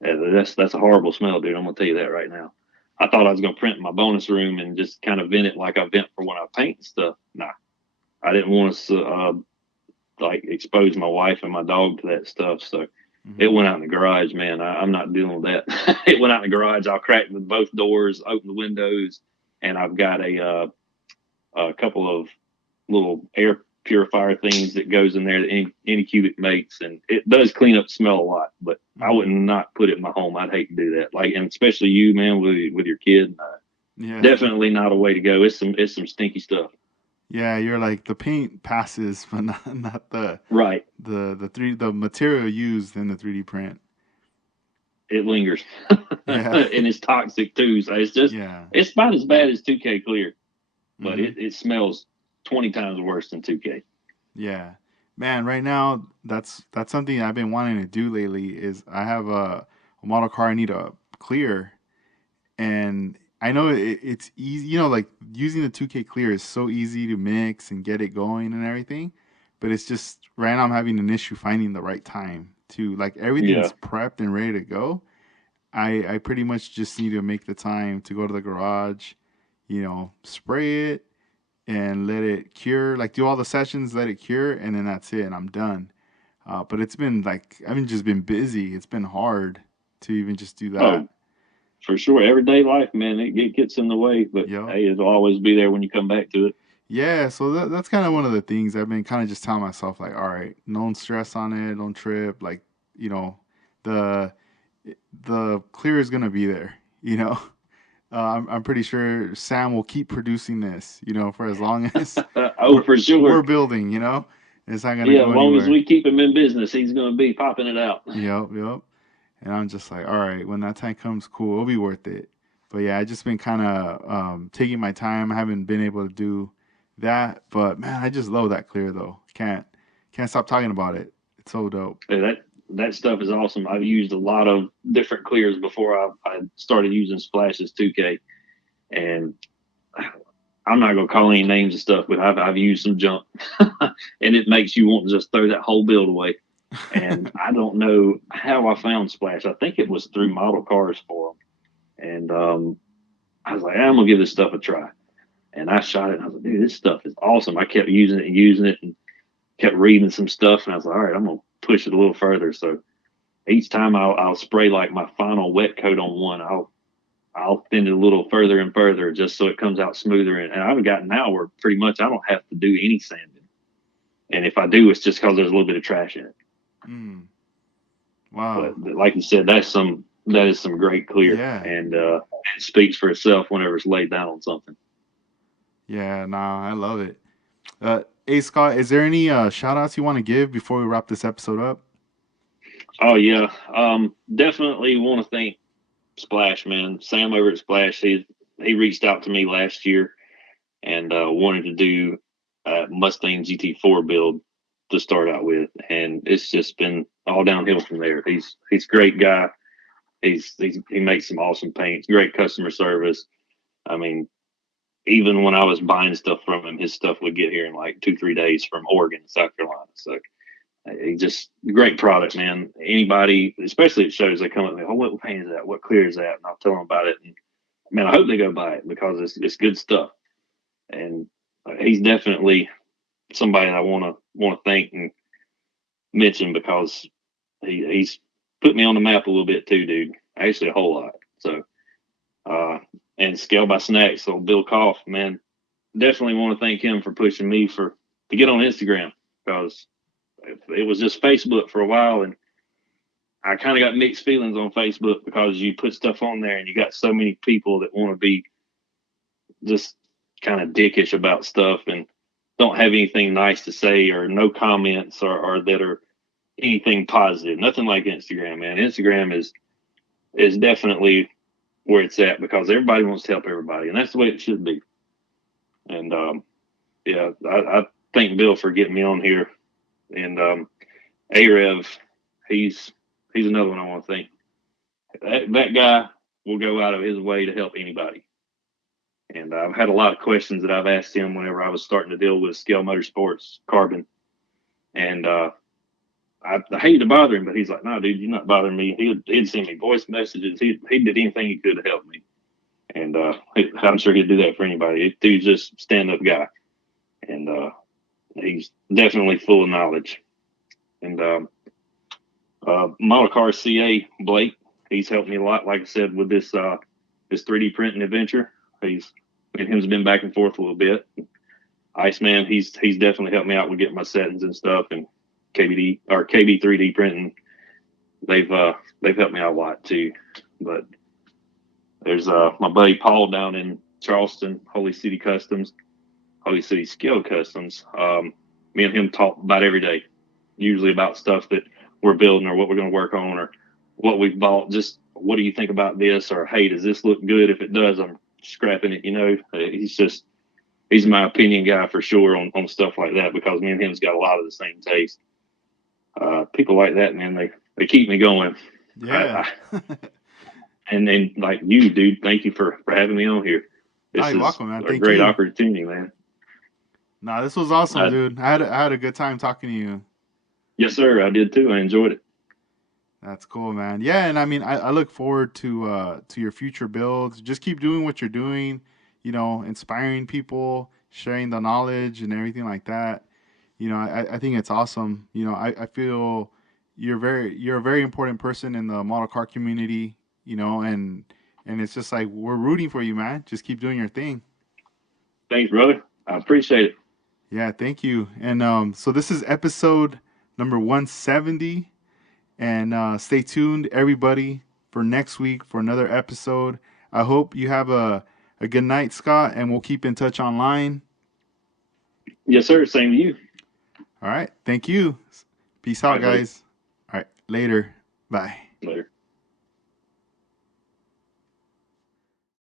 That's a horrible smell, dude. I'm gonna tell you that right now. I thought I was gonna print in my bonus room and just kind of vent it like I vent for when I paint and stuff. Nah, I didn't want to like expose my wife and my dog to that stuff. So it Hmm. went out in the garage, man. I'm not dealing with that. It went out in the garage. I'll crack both doors, open the windows, and I've got a couple of little air purifier things that goes in there that any cubic makes, and it does clean up smell a lot. But I would Hmm. not put it in my home. I'd hate to do that. Like, and especially you, man, with your kid, Yeah. definitely not a way to go. It's some stinky stuff. Yeah, you're like the paint passes, but not Right. the material used in the 3D print. It lingers, Yeah. and it's toxic too. So Yeah. it's about as bad as 2K clear, but Hmm. it smells 20 times worse than 2K. Yeah. Man, right now that's something I've been wanting to do lately is I have a model car I need to clear and I know it's easy, like using the 2K clear is so easy to mix and get it going and everything, but it's just right now I'm having an issue finding the right time to like Yeah. everything's prepped and ready to go. I pretty much just need to make the time to go to the garage, spray it and let it cure, like do all the sessions, let it cure, and then that's it, and I'm done. But it's been like I've just been busy. It's been hard to even just do that. Oh, for sure. Everyday life, man, it gets in the way, but Yep. hey, it'll always be there when you come back to it. Yeah, so that's kind of one of the things I've been kind of just telling myself, like, all right, don't stress on it, don't trip, like, you know, the the clear is gonna be there, you know. I'm pretty sure Sam will keep producing this, for as long as Oh, we're for we're sure. building, It's not gonna Yeah, as go long as anywhere. we keep him in business, he's going to be popping it out. Yep, yep. And I'm just like, all right, when that time comes, cool, it'll be worth it. But yeah, I just been kind of taking my time. I haven't been able to do that, but man, I just love that clear though. Can't stop talking about it. It's so dope. Hey, that stuff is awesome. I've used a lot of different clears before I started using Splashes 2K, and I'm not going to call any names and stuff, but I've used some junk, and it makes you want to just throw that whole build away. And I don't know how I found Splash. I think it was through Model Cars Forum, and I was like, I'm gonna give this stuff a try. And I shot it, and I was like, dude, this stuff is awesome. I kept using it, and kept reading some stuff, and I was like, all right, I'm gonna push it a little further. So each time I'll spray like my final wet coat on one, I'll thin it a little further and further just so it comes out smoother. And I've gotten now where pretty much I don't have to do any sanding. And if I do, it's just because there's a little bit of trash in it. Mm, But wow. like you said, that is some great clear, Yeah. and it speaks for itself whenever it's laid down on something. Yeah. Nah, I love it. Hey Scott, is there any shout outs you want to give before we wrap this episode up? Oh yeah, definitely want to thank Splash, man. Sam over at Splash, he reached out to me last year and wanted to do Mustang GT4 build. to start out with, and it's just been all downhill from there. He's a great guy. He makes some awesome paints, great customer service. I mean, even when I was buying stuff from him, his stuff would get here in like 2 3 days from Oregon, South Carolina. So he just great product, man. Anybody, especially at shows, they come up and go, "Oh, what paint is that? What clear is that?" And I'll tell them about it. And man, I hope they go buy it because it's good stuff. And he's definitely somebody I want to thank and mention because he's put me on the map a little bit too, dude. Actually, a whole lot. So, uh, and Scale by Snacks, so Bill Koff, man, definitely want to thank him for pushing me to get on Instagram because it was just Facebook for a while, and I kind of got mixed feelings on Facebook because you put stuff on there and you got so many people that want to be just kind of dickish about stuff and don't have anything nice to say or no comments or that are anything positive. Nothing like Instagram, man. Instagram is definitely where it's at because everybody wants to help everybody, and that's the way it should be. And yeah, I thank Bill for getting me on here, and Arev, he's he's another one I want to thank. That guy will go out of his way to help anybody. And I've had a lot of questions that I've asked him whenever I was starting to deal with Scale Motorsports Carbon, and I hated to bother him, but he's like, "No, dude, you're not bothering me." He'd send me voice messages. He did anything he could to help me, and I'm sure he'd do that for anybody. Dude's just stand up guy, and he's definitely full of knowledge. And Model Car CA Blake, he's helped me a lot. Like I said, with this 3D printing adventure, he's and him's been back and forth a little bit. Iceman, he's definitely helped me out with getting my settings and stuff, and KBD or KB 3D printing. They've helped me out a lot too. But there's my buddy Paul down in Charleston, Holy City Customs, Holy City Scale Customs. Me and him talk about every day, usually about stuff that we're building or what we're going to work on or what we've bought. Just what do you think about this? Or hey, does this look good? If it does, I'm scrapping it. He's my opinion guy for sure on stuff like that because me and him's got a lot of the same taste. People like that, man, they keep me going. Yeah. And like you, dude, thank you for having me on here. No, This you're is welcome, man. a Thank great you. opportunity, man. No, this was awesome, I, dude. I had a good time talking to you. yes, sir, I did too. I enjoyed it. That's cool, man. Yeah, and I mean, I look forward to your future builds. Just keep doing what you're doing. Inspiring people, sharing the knowledge and everything like that. I think it's awesome. I feel you're a very important person in the model car community. And it's just like we're rooting for you, man. Just keep doing your thing. Thanks, brother. I appreciate it. Yeah, thank you. And so this is episode number 170. And stay tuned, everybody, for next week for another episode. I hope you have a good night, Scott, and we'll keep in touch online. Yes, sir. Same to you. All right. Thank you. Peace All out, right, buddy. guys. All right. Later. Bye.